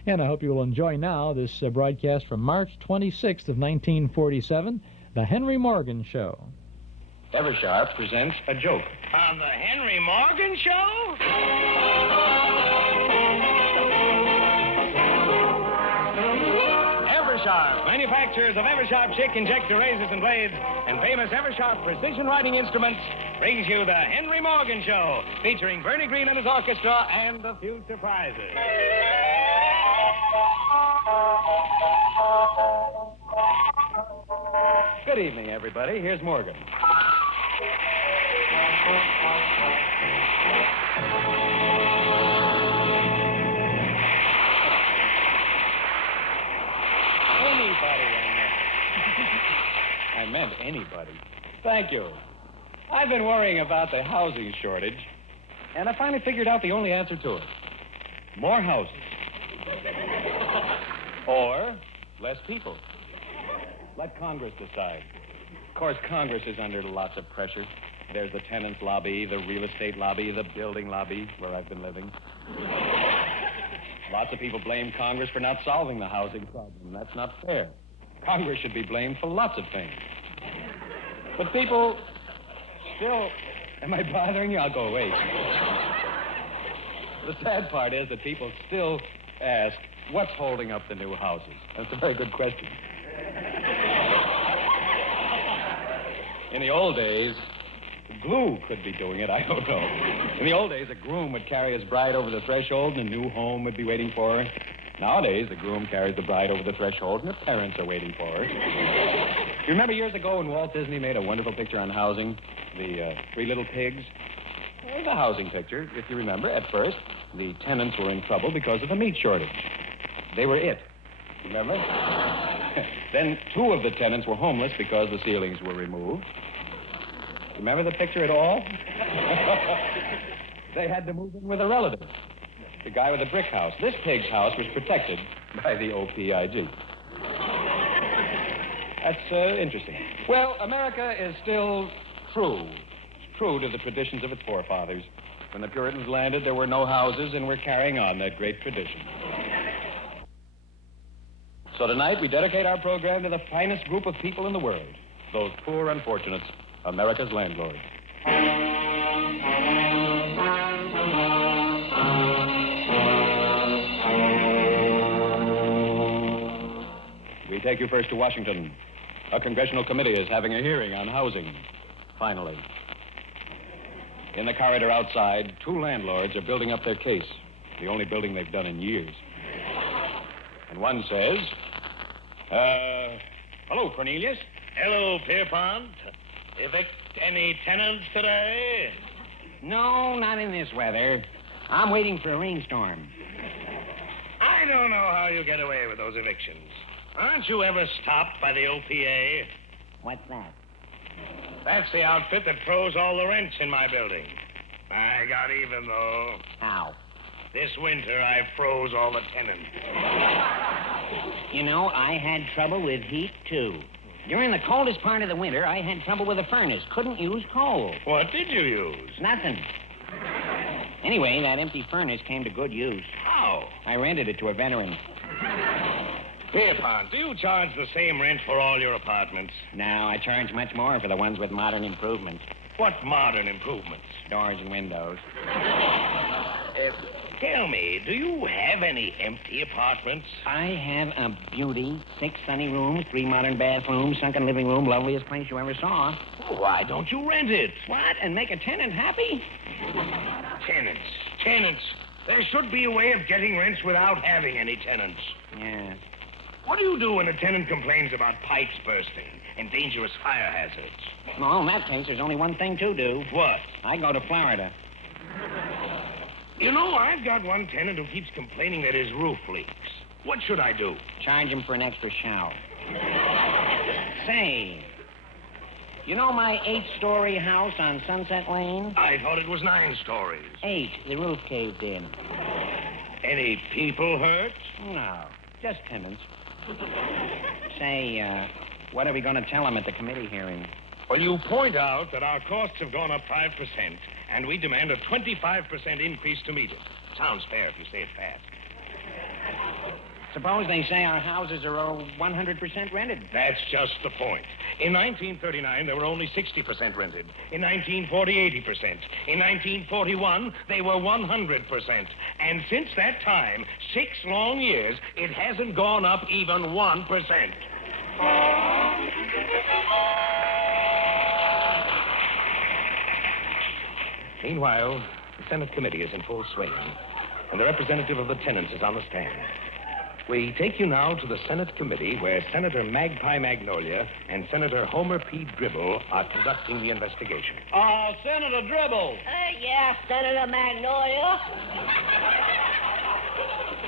And I hope you will enjoy now this broadcast from March 26th of 1947, The Henry Morgan Show. Eversharp presents a joke. On the Henry Morgan Show? Eversharp, manufacturers of Eversharp Chick injector razors and blades, and famous Eversharp precision writing instruments, brings you the Henry Morgan Show, featuring Bernie Green and his orchestra and a few surprises. Good evening, everybody. Here's Morgan. I meant anybody. Thank you. I've been worrying about the housing shortage, and I finally figured out the only answer to it. More houses. Or less people. Let Congress decide. Of course, Congress is under lots of pressure. There's the tenants' lobby, the real estate lobby, the building lobby, where I've been living. Lots of people blame Congress for not solving the housing problem. That's not fair. Congress should be blamed for lots of things. But people still... Am I bothering you? I'll go away. The sad part is that people still ask, what's holding up the new houses? That's a very good question. In the old days, glue could be doing it. I don't know. In the old days, a groom would carry his bride over the threshold and a new home would be waiting for her. Nowadays, the groom carries the bride over the threshold and her parents are waiting for her. You remember years ago when Walt Disney made a wonderful picture on housing? The Three Little Pigs? It was a housing picture, if you remember. At first, the tenants were in trouble because of the meat shortage. They were it. Remember? Then 2 of the tenants were homeless because the ceilings were removed. Remember the picture at all? They had to move in with a relative. The guy with the brick house. This pig's house was protected by the OPIG. That's interesting. Well, America is still true. It's true to the traditions of its forefathers. When the Puritans landed, there were no houses, and we're carrying on that great tradition. So tonight, we dedicate our program to the finest group of people in the world, those poor unfortunates, America's landlords. We take you first to Washington. A congressional committee is having a hearing on housing. Finally. In the corridor outside, 2 landlords are building up their case. The only building they've done in years. And one says, hello, Cornelius. Hello, Pierpont. Evict any tenants today? No, not in this weather. I'm waiting for a rainstorm. I don't know how you get away with those evictions. Aren't you ever stopped by the OPA? What's that? That's the outfit that froze all the rents in my building. I got even, though. How? This winter, I froze all the tenants. You know, I had trouble with heat, too. During the coldest part of the winter, I had trouble with the furnace. Couldn't use coal. What did you use? Nothing. Anyway, that empty furnace came to good use. How? I rented it to a veteran. Pierpont, do you charge the same rent for all your apartments? No, I charge much more for the ones with modern improvements. What modern improvements? Doors and windows. Tell me, do you have any empty apartments? I have a beauty, 6 sunny rooms, 3 modern bathrooms, sunken living room, loveliest place you ever saw. Why don't you rent it? What, and make a tenant happy? Tenants. There should be a way of getting rents without having any tenants. Yes. What do you do when a tenant complains about pipes bursting and dangerous fire hazards? Well, in that case, there's only one thing to do. What? I go to Florida. You know, I've got one tenant who keeps complaining that his roof leaks. What should I do? Charge him for an extra shower. Say, you know my 8-story house on Sunset Lane? I thought it was 9 stories. 8. The roof caved in. Any people hurt? No, just tenants. Say, what are we going to tell them at the committee hearing? Well, you point out that our costs have gone up 5%, and we demand a 25% increase to meet it. Sounds fair if you say it fast. Suppose they say our houses are all 100% rented. That's just the point. In 1939, they were only 60% rented. In 1940, 80%. In 1941, they were 100%. And since that time, 6 long years, it hasn't gone up even 1%. Meanwhile, the Senate committee is in full swing, and the representative of the tenants is on the stand. We take you now to the Senate committee where Senator Magpie Magnolia and Senator Homer P. Dribble are conducting the investigation. Senator Dribble. Yeah, Senator Magnolia.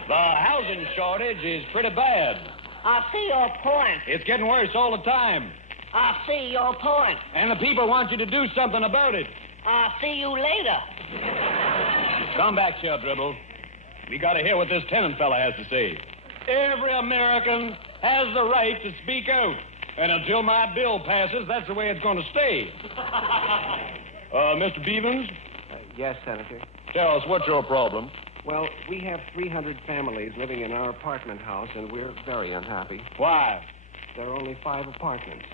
The housing shortage is pretty bad. I see your point. It's getting worse all the time. I see your point. And the people want you to do something about it. I'll see you later. Come back, Sheriff Dribble. We got to hear what this tenant fella has to say. Every American has the right to speak out. And until my bill passes, that's the way it's going to stay. Mr. Beavens? Yes, Senator. Tell us, what's your problem? Well, we have 300 families living in our apartment house, and we're very unhappy. Why? There are only 5 apartments.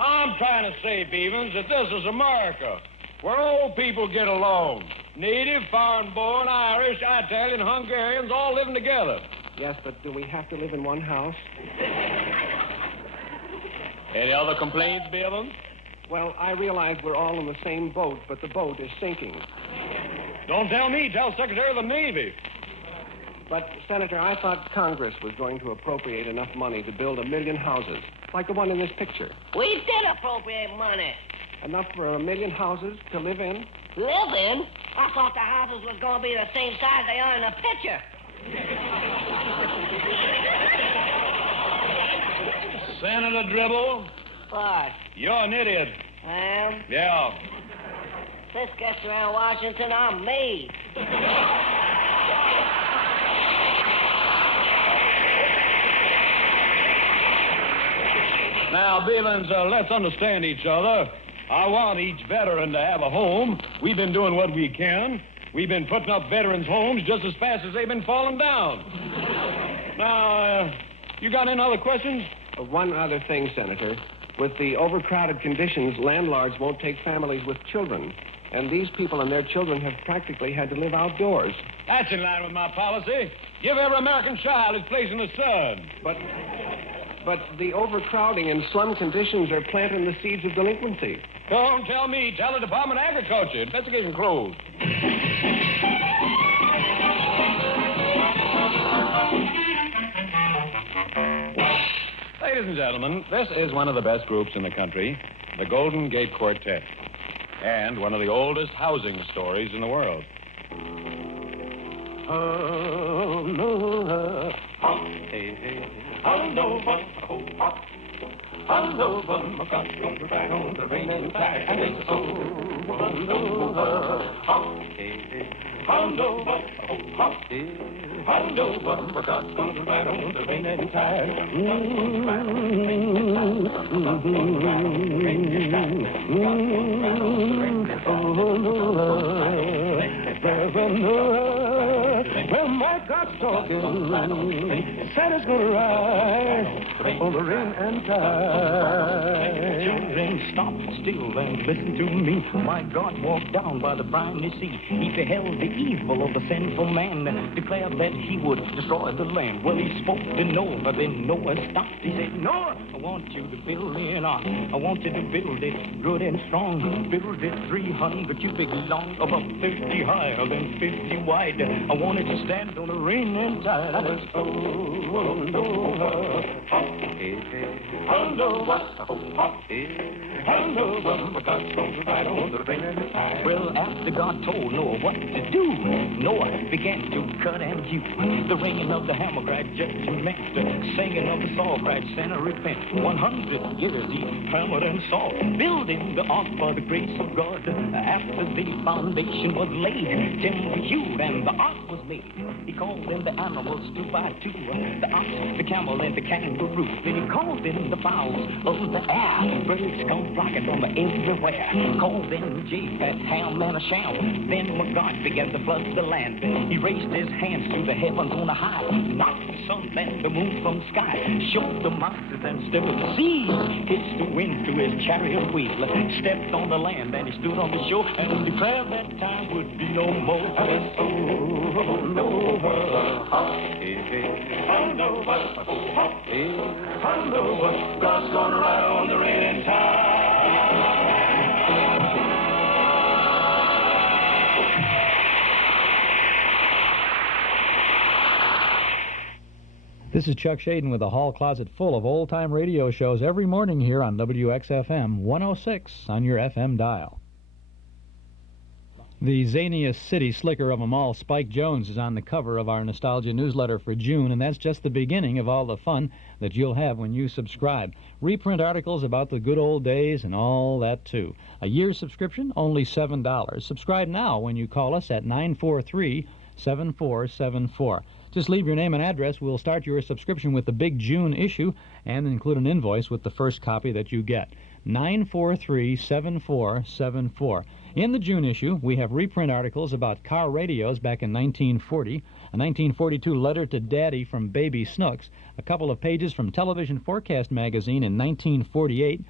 I'm trying to say, Beavens, that this is America, where old people get along. Native, foreign-born, Irish, Italian, Hungarians, all living together. Yes, but do we have to live in one house? Any other complaints, Beavens? Well, I realize we're all in the same boat, but the boat is sinking. Don't tell me, tell Secretary of the Navy. But, Senator, I thought Congress was going to appropriate enough money to build 1 million houses, like the one in this picture. We did appropriate money. Enough for 1 million houses to live in? Live in? I thought the houses was going to be the same size they are in the picture. Senator Dribble? What? You're an idiot. I am? Yeah. This gets around Washington, I'm me. Now, Beavens, let's understand each other. I want each veteran to have a home. We've been doing what we can. We've been putting up veterans' homes just as fast as they've been falling down. Now, you got any other questions? One other thing, Senator. With the overcrowded conditions, landlords won't take families with children. And these people and their children have practically had to live outdoors. That's in line with my policy. Give every American child his place in the sun. But the overcrowding and slum conditions are planting the seeds of delinquency. Don't tell me. Tell the Department of Agriculture. Investigation closed. Ladies and gentlemen, this is one of the best groups in the country, the Golden Gate Quartet, and one of the oldest housing stories in the world. Well, my God's talking, Santa's gonna ride on the rain and tide. Children, stop still and listen to me. My God walked down by the briny sea. He beheld the evil of the sinful man, declared that he would destroy the land. Well, he spoke to Noah, but then Noah stopped. He said, Noah, I want you to build me an ark. I want you to build it good and strong. Build it 300 cubic long, about 50 high, then 50 wide. I want it to stand on the rain and tide. I was well, after God told Noah what to do, Noah began to cut and hew. The ringing of the hammer cried judgment, singing of the saw cried sinner repent. 100 years he hammered and saw, building the ark by the grace of God. After the foundation was laid, timber hewed and the ark was live. He called in the animals 2 by 2, the ox, the camel, and the kangaroo. Then he called in the fowls of the air. Birds come flocking from everywhere. Called in Jake, that ham and a sham. Then when God began to flood the land, he raised his hands to the heavens on the high, knocked the sun and the moon from the sky, shook the mountains and stirred the seas, hitched the wind to his chariot wheel, stepped on the land and he stood on the shore and declared that time would be no more. God's gonna ride on the reigning tide. This is Chuck Shaden with a hall closet full of old-time radio shows every morning here on WXFM 106 on your FM dial. The zaniest city slicker of them all, Spike Jones, is on the cover of our Nostalgia newsletter for June, and that's just the beginning of all the fun that you'll have when you subscribe. Reprint articles about the good old days and all that, too. A year's subscription, only $7. Subscribe now when you call us at 943-7474. Just leave your name and address. We'll start your subscription with the big June issue and include an invoice with the first copy that you get. 943-7474. In the June issue, we have reprint articles about car radios back in 1940, a 1942 letter to Daddy from Baby Snooks, a couple of pages from Television Forecast magazine in 1948,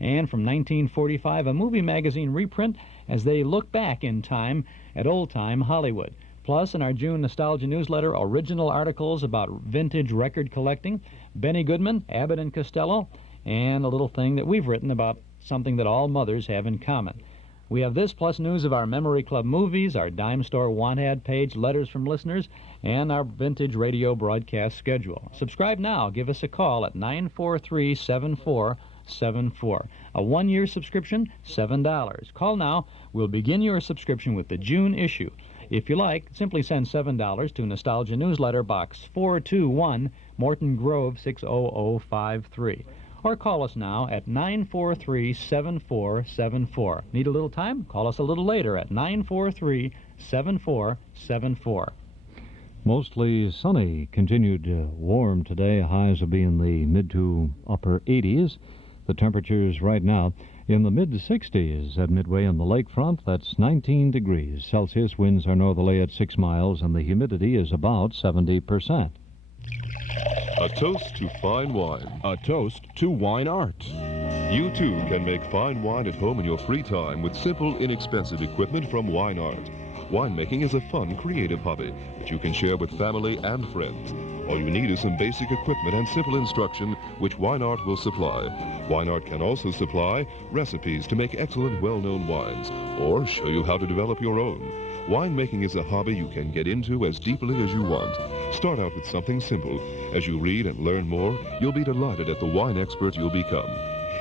and from 1945, a movie magazine reprint as they look back in time at old-time Hollywood. Plus, in our June Nostalgia newsletter, original articles about vintage record collecting, Benny Goodman, Abbott and Costello, and a little thing that we've written about something that all mothers have in common. We have this plus news of our Memory Club movies, our Dime Store Want Ad page, letters from listeners, and our vintage radio broadcast schedule. Subscribe now. Give us a call at 943-7474. A one-year subscription, $7. Call now. We'll begin your subscription with the June issue. If you like, simply send $7 to Nostalgia Newsletter Box 421, Morton Grove 60053. Or call us now at 943-7474. Need a little time? Call us a little later at 943-7474. Mostly sunny, continued warm today. Highs will be in the mid to upper 80s. The temperatures right now in the mid-60s at Midway on the lakefront. That's 19 degrees Celsius. Winds are northerly at 6 miles, and the humidity is about 70%. A toast to fine wine. A toast to wine art. You, too, can make fine wine at home in your free time with simple, inexpensive equipment from Wine Art. Winemaking is a fun, creative hobby that you can share with family and friends. All you need is some basic equipment and simple instruction, which Wine Art will supply. Wine Art can also supply recipes to make excellent, well-known wines, or show you how to develop your own. Winemaking is a hobby you can get into as deeply as you want. Start out with something simple. As you read and learn more, you'll be delighted at the wine expert you'll become.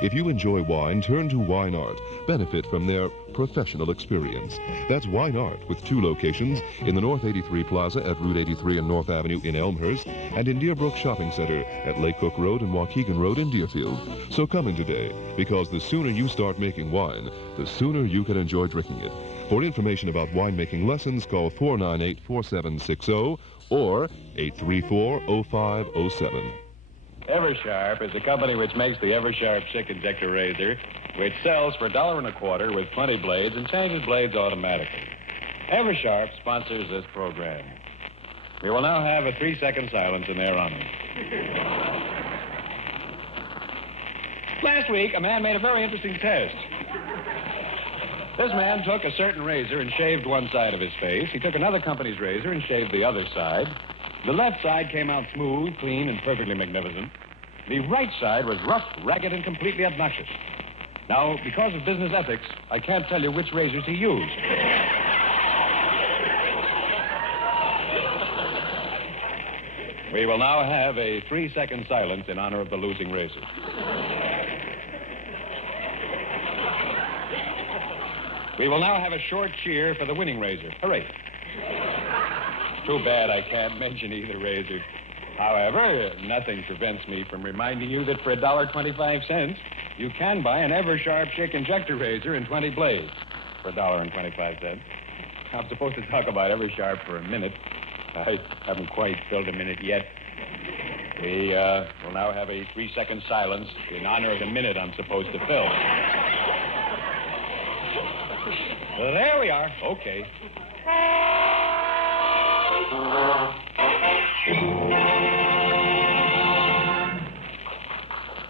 If you enjoy wine, turn to Wine Art. Benefit from their professional experience. That's Wine Art, with 2 locations in the North 83 Plaza at Route 83 and North Avenue in Elmhurst, and in Deerbrook Shopping Center at Lake Cook Road and Waukegan Road in Deerfield. So come in today, because the sooner you start making wine, the sooner you can enjoy drinking it. For information about winemaking lessons, call 498-4760 or 834-0507. Eversharp is a company which makes the Eversharp Chick Injector Razor, which sells for $1.25 with 20 blades and changes blades automatically. Eversharp sponsors this program. We will now have a 3-second silence in their honor. Last week, a man made a very interesting test. This man took a certain razor and shaved one side of his face. He took another company's razor and shaved the other side. The left side came out smooth, clean, and perfectly magnificent. The right side was rough, ragged, and completely obnoxious. Now, because of business ethics, I can't tell you which razors he used. We will now have a 3-second silence in honor of the losing razor. We will now have a short cheer for the winning razor. Hooray. Too bad I can't mention either razor. However, nothing prevents me from reminding you that for $1.25, you can buy an Eversharp Chick Injector Razor and 20 blades for $1.25. I'm supposed to talk about Eversharp for a minute. I haven't quite filled a minute yet. We will now have a 3-second silence in honor of the minute I'm supposed to fill. There we are. Okay.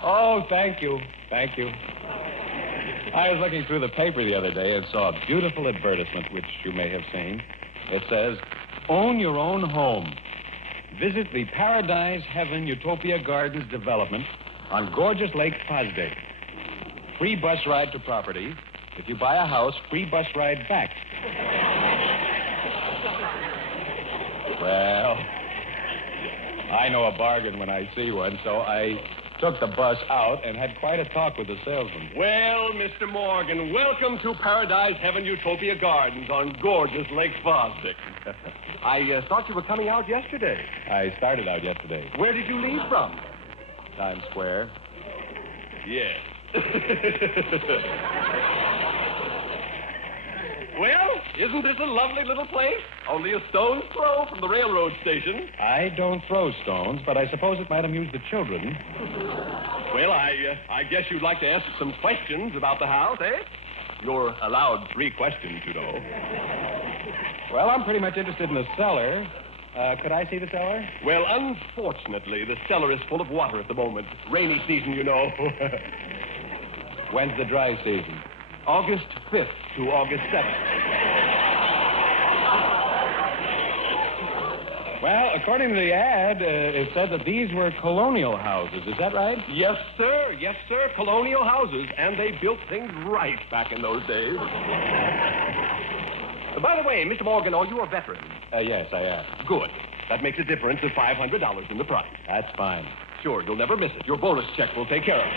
Oh, thank you. Thank you. I was looking through the paper the other day and saw a beautiful advertisement, which you may have seen. It says, own your own home. Visit the Paradise Heaven Utopia Gardens development on gorgeous Lake Fosdick. Free bus ride to property. If you buy a house, free bus ride back. Well, I know a bargain when I see one, so I took the bus out and had quite a talk with the salesman. Well, Mr. Morgan, welcome to Paradise Heaven Utopia Gardens on gorgeous Lake Fosdick. I thought you were coming out yesterday. I started out yesterday. Where did you leave from? Times Square. Yes. Well, isn't this a lovely little place? Only a stone's throw from the railroad station. I don't throw stones, but I suppose it might amuse the children. Well, I guess you'd like to ask some questions about the house, eh? You're allowed 3 questions, you know. Well, I'm pretty much interested in the cellar. Could I see the cellar? Well, unfortunately, the cellar is full of water at the moment. Rainy season, you know. When's the dry season? August 5th to August 7th. Well, according to the ad, it said that these were colonial houses. Is that right? Yes, sir. Yes, sir. Colonial houses. And they built things right back in those days. By the way, Mr. Morgan, are you a veteran? Yes, I am. Good. That makes a difference of $500 in the price. That's fine. Sure, you'll never miss it. Your bonus check will take care of it.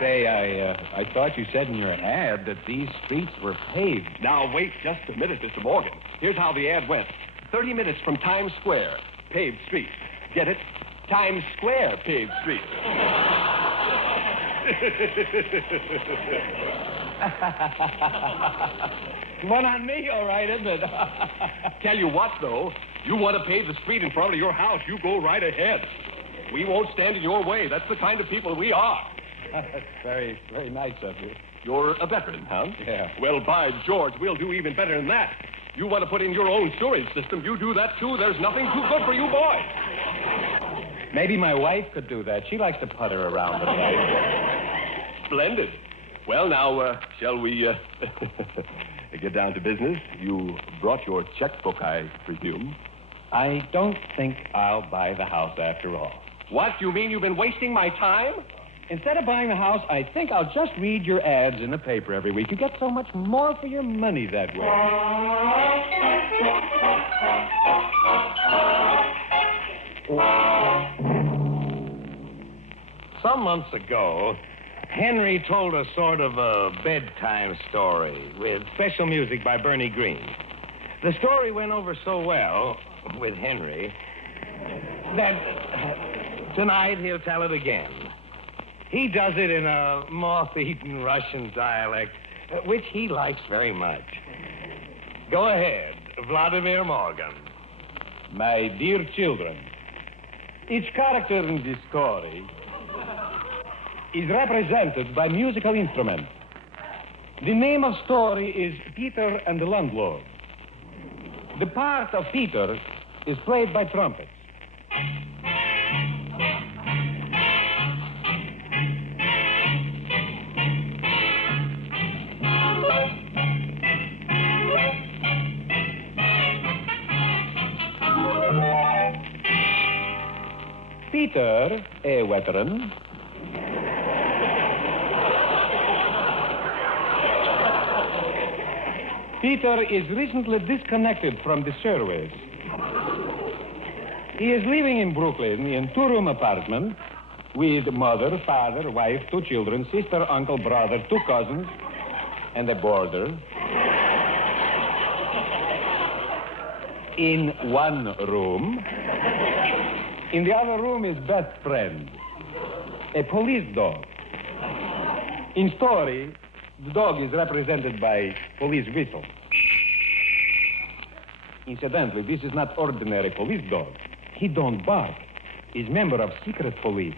Say, I thought you said in your ad that these streets were paved. Now, wait just a minute, Mr. Morgan. Here's how the ad went. 30 minutes from Times Square, paved street. Get it? Times Square, paved street. One on me, all right, isn't it? Tell you what, though. You want to pave the street in front of your house, you go right ahead. We won't stand in your way. That's the kind of people we are. That's very, very nice of you. You're a veteran, huh? Yeah. Well, by George, we'll do even better than that. You want to put in your own storage system, you do that, too. There's nothing too good for you boys. Maybe my wife could do that. She likes to putter around the place. Splendid. Well, now, shall we get down to business? You brought your checkbook, I presume. I don't think I'll buy the house after all. What? You mean you've been wasting my time? Instead of buying the house, I think I'll just read your ads in the paper every week. You get so much more for your money that way. Some months ago, Henry told a sort of a bedtime story with special music by Bernie Green. The story went over so well with Henry that tonight he'll tell it again. He does it in a moth-eaten Russian dialect, which he likes very much. Go ahead, Vladimir Morgan. My dear children, each character in this story is represented by musical instruments. The name of story is Peter and the Landlord. The part of Peter is played by trumpets. Peter, a veteran, Peter is recently disconnected from the service. He is living in Brooklyn in 2-room apartment with mother, father, wife, 2 children, sister, uncle, brother, 2 cousins, and a boarder. In 1 room. In the other room is best friend, a police dog. In story, The dog is represented by police whistle. Incidentally, this is not ordinary police dog. He don't bark. He's member of secret police.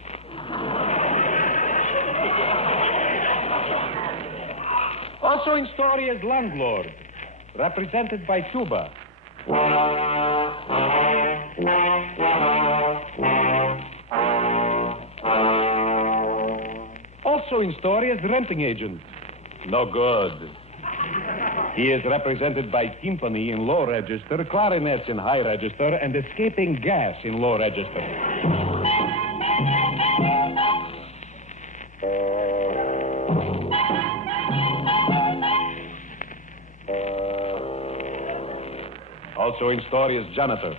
Also in story is landlord, represented by tuba. Also in story is renting agent. No good. He is represented by timpani in low register, clarinets in high register, and escaping gas in low register. Also in story is janitor.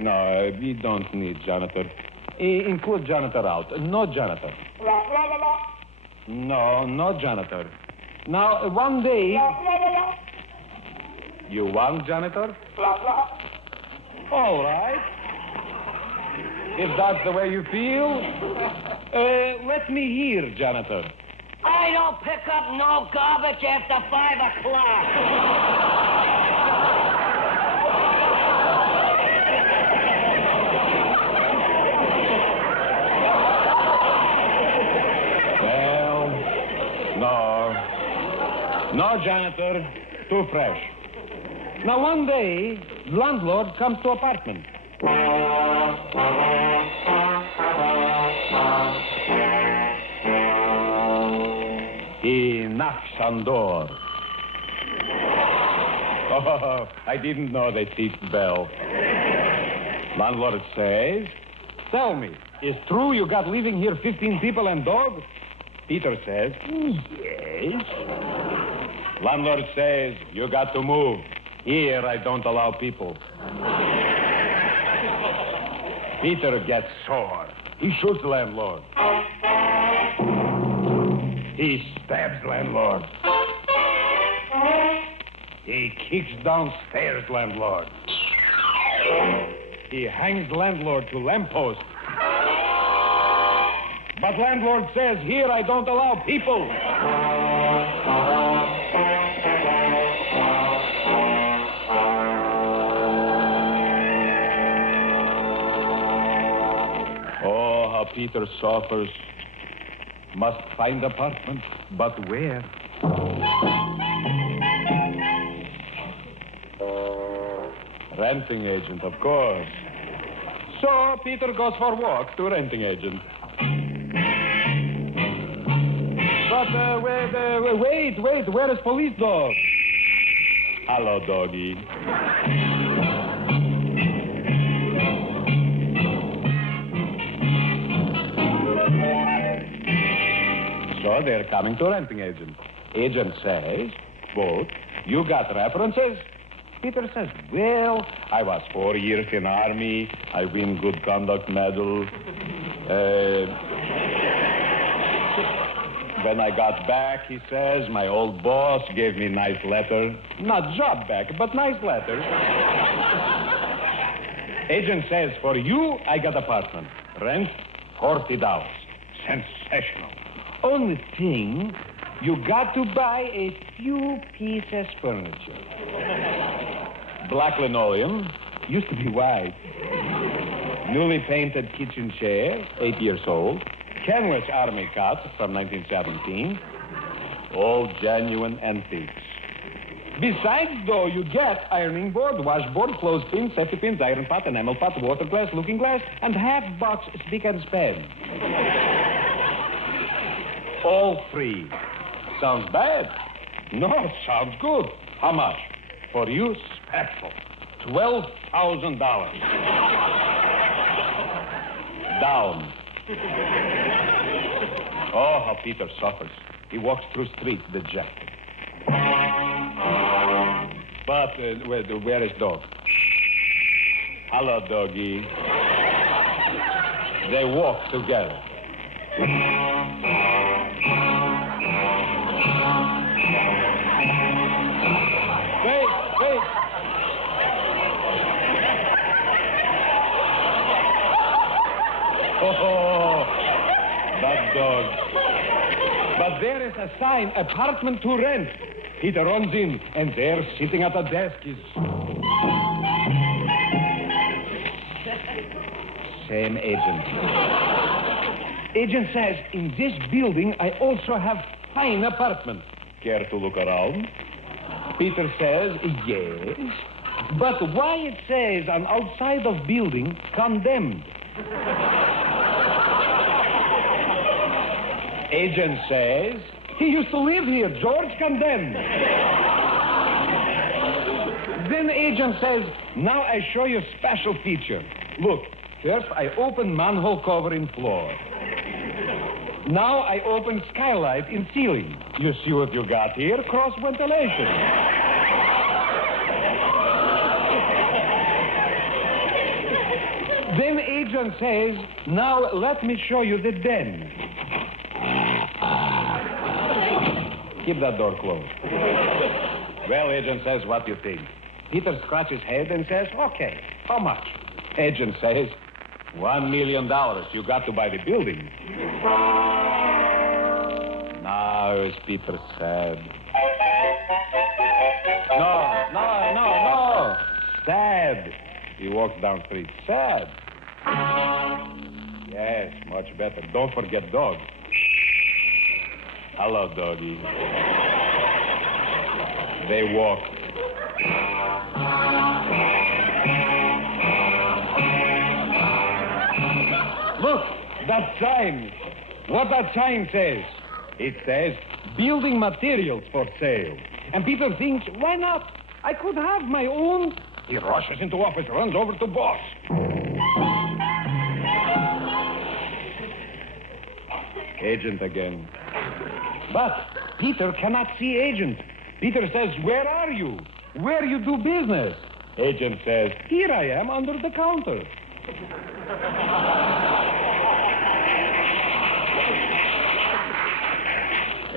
No, we don't need janitor. Include janitor out. No janitor. No janitor. Now, one day... You want janitor? All right. If that's the way you feel, let me hear, janitor. I don't pick up no garbage after 5 o'clock. No, janitor. Too fresh. Now, one day, landlord comes to apartment. He knocks on door. Oh, I didn't know they teach bell. Landlord says, tell me, is true you got living here 15 people and dog? Peter says, yes. Landlord says, you got to move. Here, I don't allow people. Peter gets sore. He shoots landlord. He stabs landlord. He kicks downstairs landlord. He hangs landlord to lamppost. But landlord says, here I don't allow people. Oh, how Peter suffers. Must find apartment, but where? Renting agent, of course. So Peter goes for a walk to renting agent. But wait, where is police dog? Hello, doggy. So they're coming to renting agent. Agent says, quote, you got references? Peter says, well, I was 4 years in Army. I win good conduct medal. When I got back, he says, my old boss gave me nice letter. Not job back, but nice letter. Agent says, for you, I got apartment. Rent, $40. Sensational. Only thing, you got to buy a few pieces furniture. Black linoleum, used to be white. Newly painted kitchen chair, 8 years old. Canvas army cut from 1917. All genuine antiques. Besides, though, you get ironing board, washboard, clothespin, safety pins, iron pot, enamel pot, water glass, looking glass, and half box spick and span. All free. Sounds bad? No, sounds good. How much? For you, special. $12,000. Down. Oh, how Peter suffers. He walks through street dejected. But where is dog? Hello, doggy. They walk together. Wait. Oh, that dog. But there is a sign, apartment to rent. Peter runs in, and there, sitting at a desk, is... Same agent. Agent says, in this building, I also have fine apartment. Care to look around? Peter says, yes. But why it says on outside of building, condemned? Agent says, he used to live here, George condemned. Then agent says, now I show you special feature. Look, first I open manhole cover in floor. Now I open skylight in ceiling. You see what you got here? Cross ventilation. Then agent says, now let me show you the den. Keep that door closed. Well, agent says, what do you think? Peter scratches his head and says, okay, how much? Agent says, $1 million. You got to buy the building. Now is Peter sad. No. Sad. He walks down street. Sad. Yes, much better. Don't forget dog. Hello, doggy. They walk. Look, that sign. What that sign says? It says, building materials for sale. And Peter thinks, why not? I could have my own. He rushes into office, runs over to boss. Agent again. But Peter cannot see agent. Peter says, where are you? Where you do business? Agent says, here I am under the counter.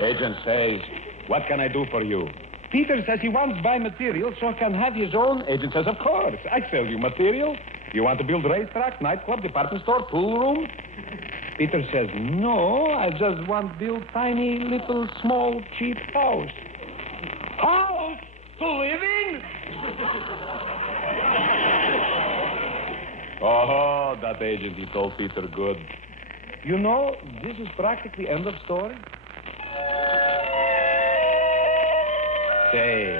Agent says, what can I do for you? Peter says he wants to buy material so he can have his own. Agent says, of course, I sell you material. You want to build racetrack, nightclub, department store, pool room? Peter says, no, I just want to build tiny, little, small, cheap house. House? To live in? Oh, that agent, he told Peter good. You know, this is practically end of story. Say,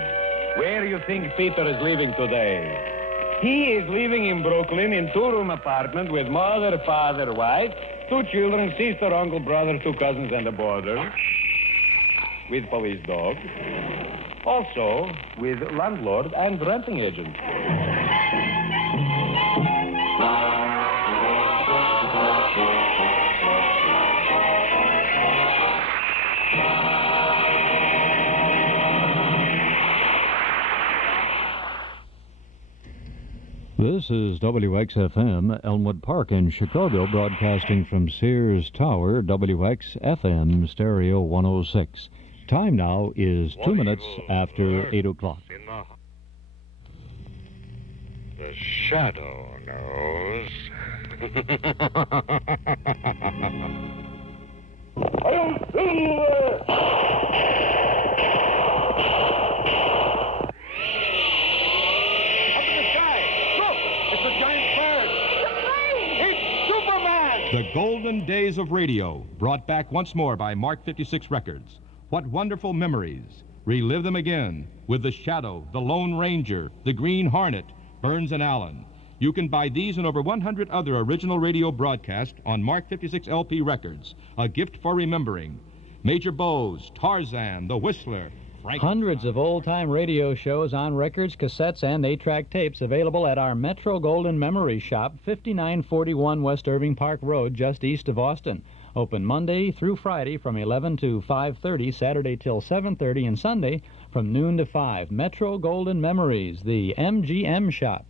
where do you think Peter is living today? He is living in Brooklyn in two-room apartment with mother, father, wife, 2 children, sister, uncle, brother, 2 cousins, and a boarder. With police dog. Also, with landlord and renting agent. This is WXFM, Elmwood Park in Chicago, broadcasting from Sears Tower, WXFM Stereo 106. Time now is 2 minutes after 8 o'clock. The shadow knows. The golden days of radio, brought back once more by Mark 56 Records. What wonderful memories. Relive them again with The Shadow, The Lone Ranger, The Green Hornet, Burns and Allen. You can buy these and over 100 other original radio broadcasts on Mark 56 LP Records. A gift for remembering. Major Bowes, Tarzan, The Whistler, Hundreds of old-time radio shows on records, cassettes, and 8-track tapes available at our Metro Golden Memory Shop, 5941 West Irving Park Road, just east of Austin. Open Monday through Friday from 11 to 5:30, Saturday till 7:30, and Sunday from noon to 5. Metro Golden Memories, the MGM Shop.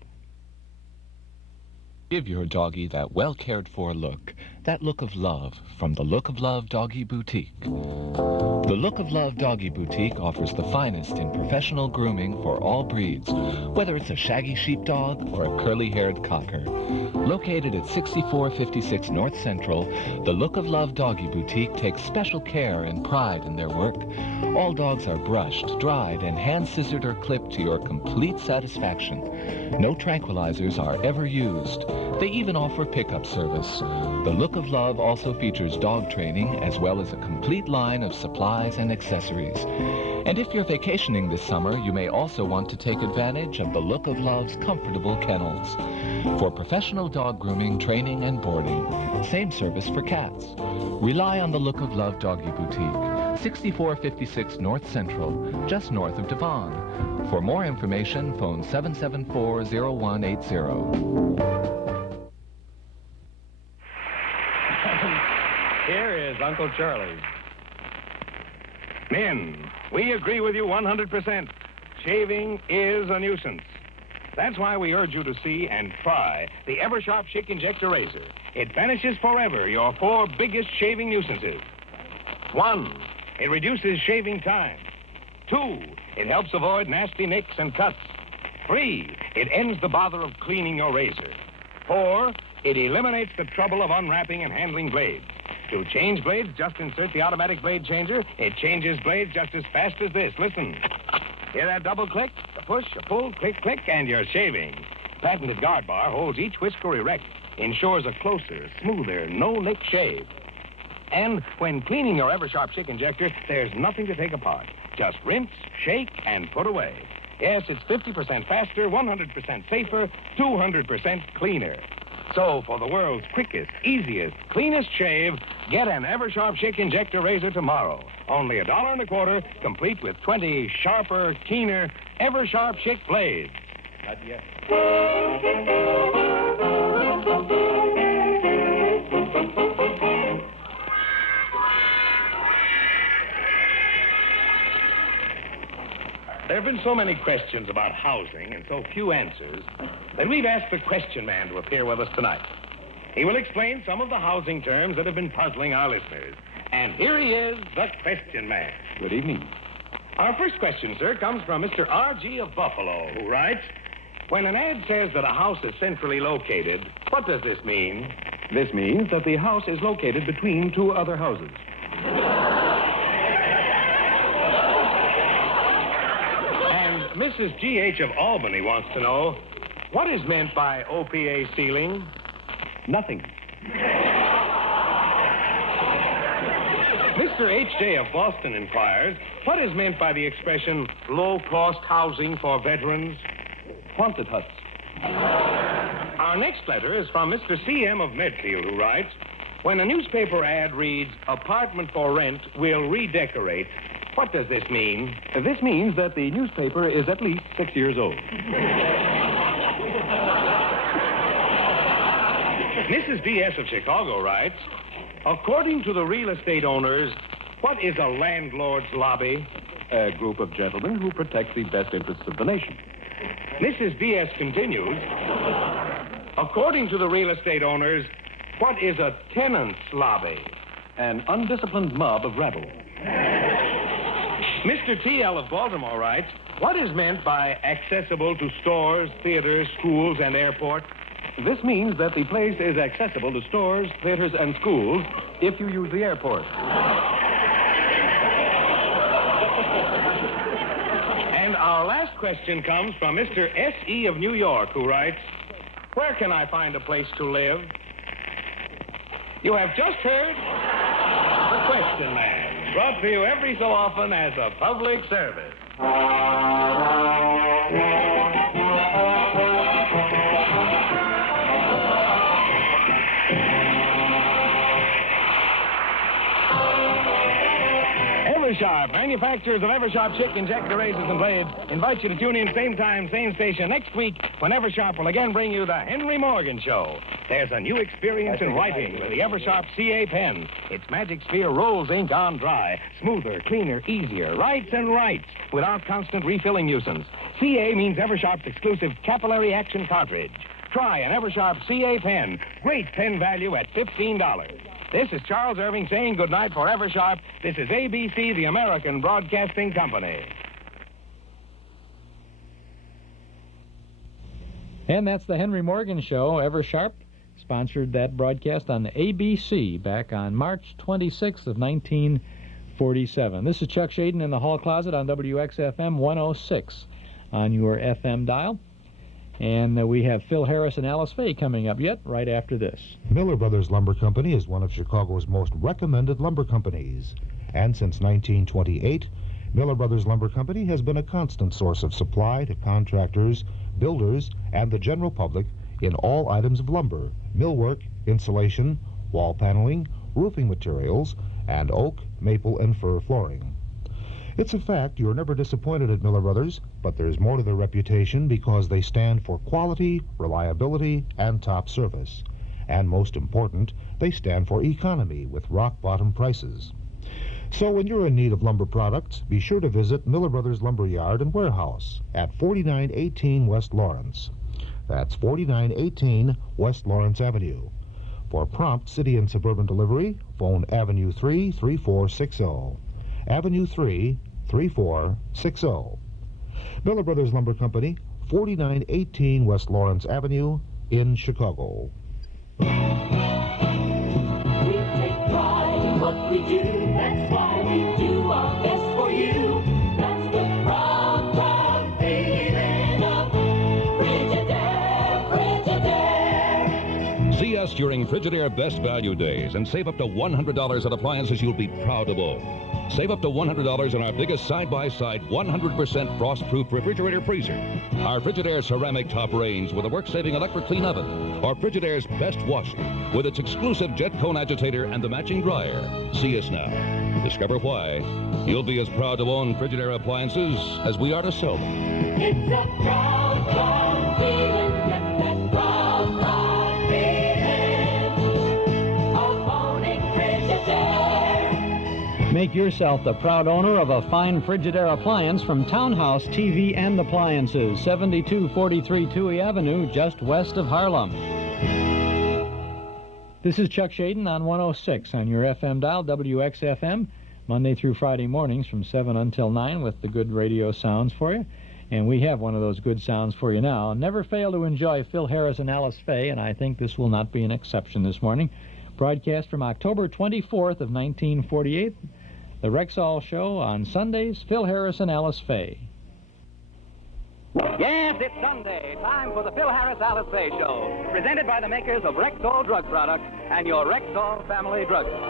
Give your doggy that well-cared-for look, that look of love, from the Look of Love Doggy Boutique. The Look of Love Doggy Boutique offers the finest in professional grooming for all breeds, whether it's a shaggy sheepdog or a curly-haired cocker. Located at 6456 North Central, the Look of Love Doggy Boutique takes special care and pride in their work. All dogs are brushed, dried, and hand-scissored or clipped to your complete satisfaction. No tranquilizers are ever used. They even offer pickup service. The Look of Love also features dog training as well as a complete line of supplies and accessories. And if you're vacationing this summer, you may also want to take advantage of the Look of Love's comfortable kennels. For professional dog grooming, training, and boarding, same service for cats. Rely on the Look of Love Doggy Boutique, 6456 North Central, just north of Devon. For more information, phone 774-0180. Here is Uncle Charlie. Men, we agree with you 100%. Shaving is a nuisance. That's why we urge you to see and try the Eversharp Schick Injector Razor. It banishes forever your 4 biggest shaving nuisances. 1, it reduces shaving time. 2, it helps avoid nasty nicks and cuts. 3, it ends the bother of cleaning your razor. 4, it eliminates the trouble of unwrapping and handling blades. To change blades, just insert the automatic blade changer. It changes blades just as fast as this. Listen. Hear that double click? A push, a pull, click, click, and you're shaving. Patented guard bar holds each whisker erect, ensures a closer, smoother, no-lick shave. And when cleaning your Eversharp Schick Injector, there's nothing to take apart. Just rinse, shake, and put away. Yes, it's 50% faster, 100% safer, 200% cleaner. So, for the world's quickest, easiest, cleanest shave, get an Eversharp Schick Injector Razor tomorrow. Only $1.25, complete with 20 sharper, keener Eversharp Schick blades. Not yet. There have been so many questions about housing and so few answers that we've asked the question man to appear with us tonight. He will explain some of the housing terms that have been puzzling our listeners. And here he is, the question man. Good evening. Our first question, sir, comes from Mr. R.G. of Buffalo, who writes, when an ad says that a house is centrally located, what does this mean? This means that the house is located between 2 other houses. Mrs. G.H. of Albany wants to know, what is meant by OPA ceiling? Nothing. Mr. H.J. of Boston inquires, what is meant by the expression low-cost housing for veterans? Haunted huts. Our next letter is from Mr. C.M. of Medfield, who writes, when a newspaper ad reads, apartment for rent will redecorate, what does this mean? This means that the newspaper is at least 6 years old. Mrs. D.S. of Chicago writes, according to the real estate owners, what is a landlord's lobby? A group of gentlemen who protect the best interests of the nation. Mrs. D.S. continues, according to the real estate owners, what is a tenant's lobby? An undisciplined mob of rabble. Mr. T.L. of Baltimore writes, what is meant by accessible to stores, theaters, schools, and airports? This means that the place is accessible to stores, theaters, and schools if you use the airport. And our last question comes from Mr. S.E. of New York, who writes, where can I find a place to live? You have just heard the question man. Brought to you every so often as a public service. Eversharp, manufacturers of Eversharp Schick Injector Razors and Blades, invite you to tune in same time, same station next week when Eversharp will again bring you the Henry Morgan Show. There's a new experience in writing with the Eversharp CA pen. Its magic sphere rolls ink on dry. Smoother, cleaner, easier. Writes and writes without constant refilling nuisance. CA means Eversharp's exclusive capillary action cartridge. Try an Eversharp CA pen. Great pen value at $15. This is Charles Irving saying goodnight for Eversharp. This is ABC, the American Broadcasting Company. And that's the Henry Morgan Show. Eversharp sponsored that broadcast on ABC back on March 26th of 1947. This is Chuck Shaden in the hall closet on WXFM 106 on your FM dial. And we have Phil Harris and Alice Faye coming up yet right after this. Miller Brothers Lumber Company is one of Chicago's most recommended lumber companies. And since 1928, Miller Brothers Lumber Company has been a constant source of supply to contractors, builders, and the general public in all items of lumber, millwork, insulation, wall paneling, roofing materials, and oak, maple, and fir flooring. It's a fact you're never disappointed at Miller Brothers, but there's more to their reputation because they stand for quality, reliability, and top service. And most important, they stand for economy with rock-bottom prices. So when you're in need of lumber products, be sure to visit Miller Brothers Lumber Yard and Warehouse at 4918 West Lawrence. That's 4918 West Lawrence Avenue. For prompt city and suburban delivery, phone Avenue 3 3460. Avenue 3 3460. Miller Brothers Lumber Company, 4918 West Lawrence Avenue in Chicago. We take pride in what we do. That's why we do our best for you. That's the proud, proud feeling of Frigidaire. See us during Frigidaire Best Value Days and save up to $100 on appliances you'll be proud of own. Save up to $100 on our biggest side-by-side 100% frost-proof refrigerator freezer, our Frigidaire ceramic top range with a work-saving electric clean oven, or Frigidaire's best washer with its exclusive jet cone agitator and the matching dryer. See us now. Discover why you'll be as proud to own Frigidaire appliances as we are to sell them. It's a proud, proud feeling. Get that proud, proud feeling of owning Frigidaire. Make yourself the proud owner of a fine Frigidaire appliance from Townhouse TV and Appliances, 7243 Touhy Avenue, just west of Harlem. This is Chuck Shaden on 106 on your FM dial, WXFM, Monday through Friday mornings from 7 until 9 with the good radio sounds for you. And we have one of those good sounds for you now. Never fail to enjoy Phil Harris and Alice Faye, and I think this will not be an exception this morning. Broadcast from October 24th of 1948. The Rexall Show on Sundays, Phil Harris and Alice Faye. Yes, it's Sunday. Time for the Phil Harris Alice Faye Show. Presented by the makers of Rexall Drug Products and your Rexall Family Druggist.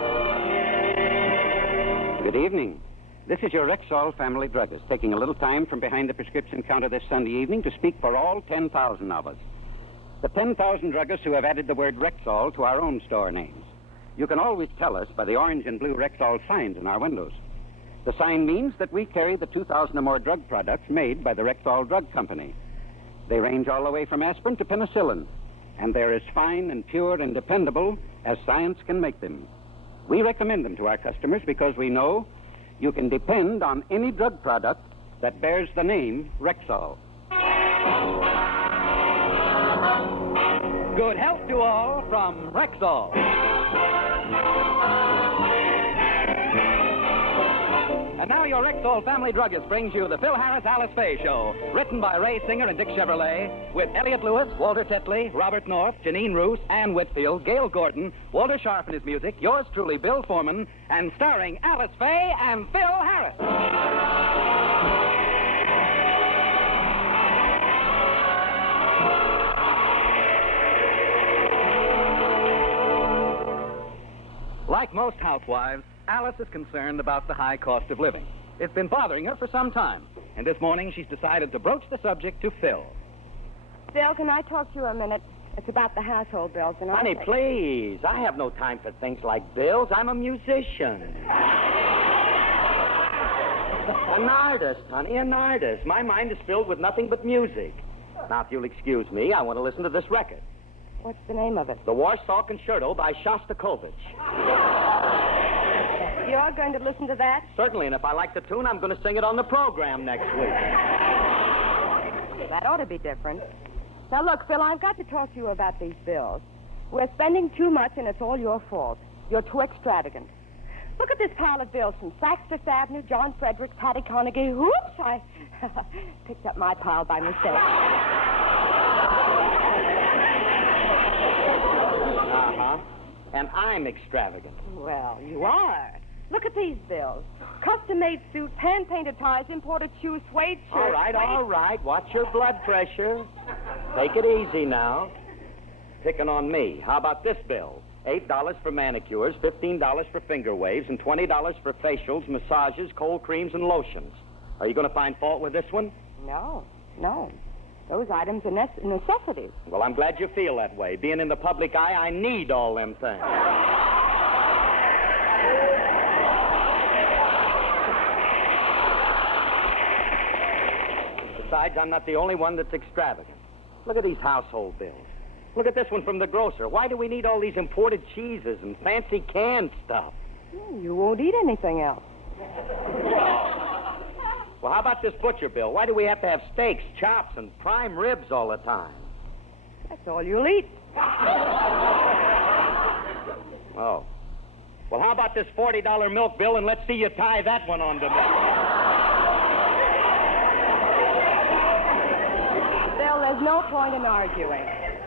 Good evening. This is your Rexall Family Druggist, taking a little time from behind the prescription counter this Sunday evening to speak for all 10,000 of us. The 10,000 druggists who have added the word Rexall to our own store names. You can always tell us by the orange and blue Rexall signs in our windows. The sign means that we carry the 2,000 or more drug products made by the Rexall Drug Company. They range all the way from aspirin to penicillin, and they're as fine and pure and dependable as science can make them. We recommend them to our customers because we know you can depend on any drug product that bears the name Rexall. Good health to all from Rexall. And now your Rexall Family Druggist brings you the Phil Harris Alice Faye Show, written by Ray Singer and Dick Chevrolet, with Elliot Lewis, Walter Tetley, Robert North, Janine Roos, Ann Whitfield, Gail Gordon, Walter Sharp and his music, yours truly, Bill Foreman, and starring Alice Faye and Phil Harris. Like most housewives, Alice is concerned about the high cost of living. It's been bothering her for some time, and this morning she's decided to broach the subject to Phil. Phil, can I talk to you a minute? It's about the household bills, and Honey, please. I have no time for things like bills. I'm a musician. An artist, honey, an artist. My mind is filled with nothing but music. Now, if you'll excuse me, I want to listen to this record. What's the name of it? The Warsaw Concerto by Shostakovich. You're going to listen to that? Certainly, and if I like the tune, I'm going to sing it on the program next week. That ought to be different. Now, look, Phil, I've got to talk to you about these bills. We're spending too much, and it's all your fault. You're too extravagant. Look at this pile of bills from Saks Fifth Avenue, John Fredericks, Hattie Carnegie. Whoops, I picked up my pile by mistake. Uh-huh. And I'm extravagant. Well, you are. Look at these bills. Custom-made suit, hand-painted ties, imported shoes, suede shirts. All right. Watch your blood pressure. Take it easy now. Picking on me. How about this bill? $8 for manicures, $15 for finger waves, and $20 for facials, massages, cold creams, and lotions. Are you going to find fault with this one? No. Those items are necessities. Well, I'm glad you feel that way. Being in the public eye, I need all them things. Besides, I'm not the only one that's extravagant. Look at these household bills. Look at this one from the grocer. Why do we need all these imported cheeses and fancy canned stuff? You won't eat anything else. Well, how about this butcher bill? Why do we have to have steaks, chops, and prime ribs all the time? That's all you'll eat. Oh. Well, how about this $40 milk bill, and let's see you tie that one on to me. Bill, there's no point in arguing.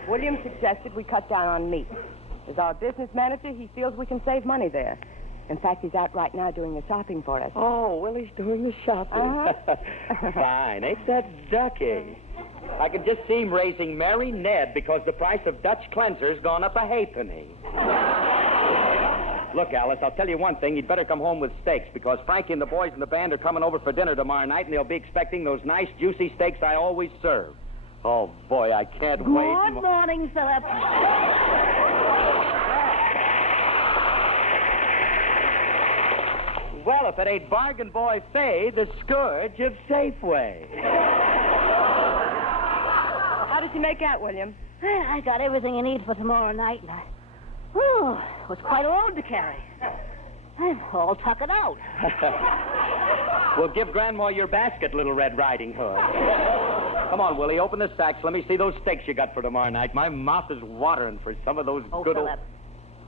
William suggested we cut down on meat. As our business manager, he feels we can save money there. In fact, he's out right now doing the shopping for us. Oh, well, he's doing the shopping. Uh-huh. Fine. Ain't that ducky? I could just see him raising Mary Ned because the price of Dutch cleanser's gone up a halfpenny. Look, Alice, I'll tell you one thing. You'd better come home with steaks because Frankie and the boys in the band are coming over for dinner tomorrow night, and they'll be expecting those nice, juicy steaks I always serve. Oh, boy, I can't wait. Good morning, Philip. Well, if it ain't Bargain Boy FAYE, the scourge of Safeway. How did you make out, William? I got everything you need for tomorrow night, and it was quite a load to carry. I'm all tuckered out. Well, give Grandma your basket, Little Red Riding Hood. Come on, Willie, open the sacks. Let me see those steaks you got for tomorrow night. My mouth is watering for some of those good Philip,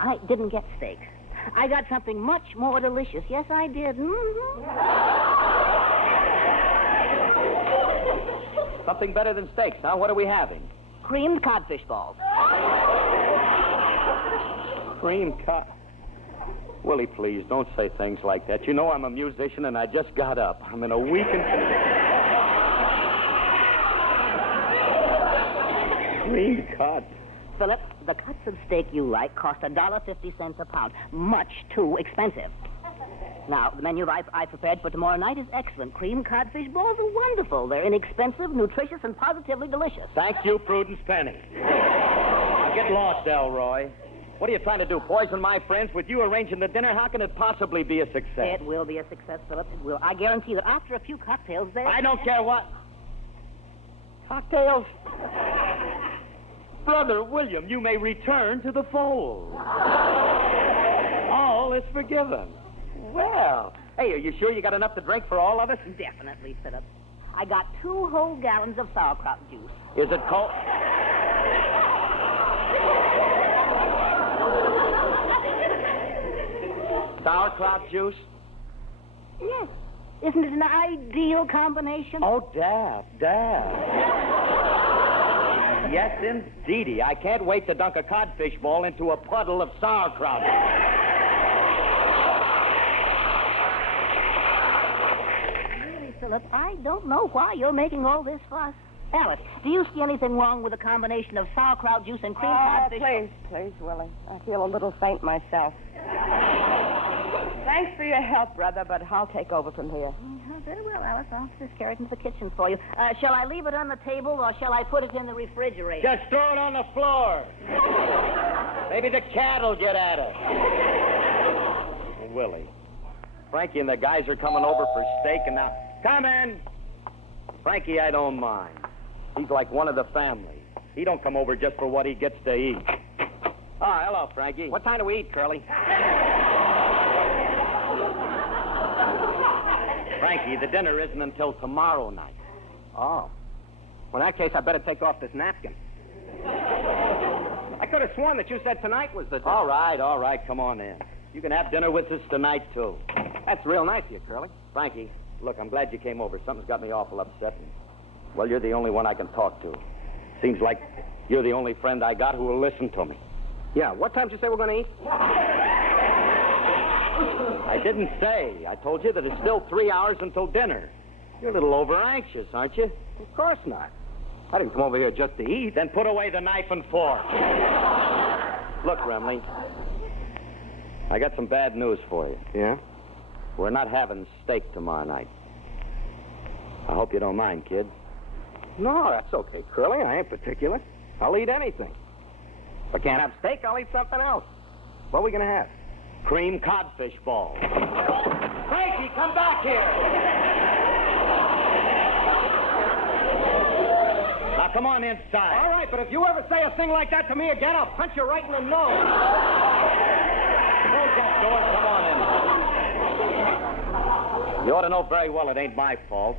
I didn't get steaks. I got something much more delicious. Yes, I did. Mm-hmm. Something better than steaks, huh? What are we having? Creamed codfish balls. Creamed cod... Willie, please, don't say things like that. You know I'm a musician, and I just got up. I'm in a weakened condition. Creamed cod. Philip, the cuts of steak you like cost $1.50 a pound. Much too expensive. Now, the menu I prepared for tomorrow night is excellent. Creamed codfish balls are wonderful. They're inexpensive, nutritious, and positively delicious. Thank you, Prudence Penny. Now get lost, Elroy. What are you trying to do, poison my friends? With you arranging the dinner, how can it possibly be a success? It will be a success, Philip. It will. I guarantee that after a few cocktails, there... I don't care what... Cocktails? Brother William, you may return to the fold. All is forgiven. Well, hey, are you sure you got enough to drink for all of us? Definitely, Philip. I got 2 whole gallons of sauerkraut juice. Is it cold? Sauerkraut juice? Yes. Isn't it an ideal combination? Oh, Dad. Yes, indeedy. I can't wait to dunk a codfish ball into a puddle of sauerkraut. Really, Philip, I don't know why you're making all this fuss. Alice, do you see anything wrong with a combination of sauerkraut juice and creamed codfish? Please, Willie. I feel a little faint myself. Thanks for your help, brother, but I'll take over from here. Very well, Alice. I'll just carry it into the kitchen for you. Shall I leave it on the table, or shall I put it in the refrigerator? Just throw it on the floor. Maybe the cat will get at it. Willie, Frankie and the guys are coming over for steak, and now... Come in! Frankie, I don't mind. He's like one of the family. He don't come over just for what he gets to eat. Oh, hello, Frankie. What time do we eat, Curly? Frankie, the dinner isn't until tomorrow night. Oh. Well, in that case, I better take off this napkin. I could have sworn that you said tonight was the day. All right, come on in. You can have dinner with us tonight, too. That's real nice of you, Curly. Frankie, look, I'm glad you came over. Something's got me awful upset. Well, you're the only one I can talk to. Seems like you're the only friend I got who will listen to me. Yeah, what time did you say we're going to eat? I didn't say. I told you that it's still 3 hours until dinner. You're a little over-anxious, aren't you? Of course not. I didn't come over here just to eat. Then put away the knife and fork. Look, Remley, I got some bad news for you. Yeah? We're not having steak tomorrow night. I hope you don't mind, kid. No, that's okay, Curly. I ain't particular. I'll eat anything. If I can't have steak, I'll eat something else. What are we going to have? Cream codfish balls. Frankie, come back here! Now, come on inside. All right, but if you ever say a thing like that to me again, I'll punch you right in the nose. Close that door and come on in. You ought to know very well it ain't my fault.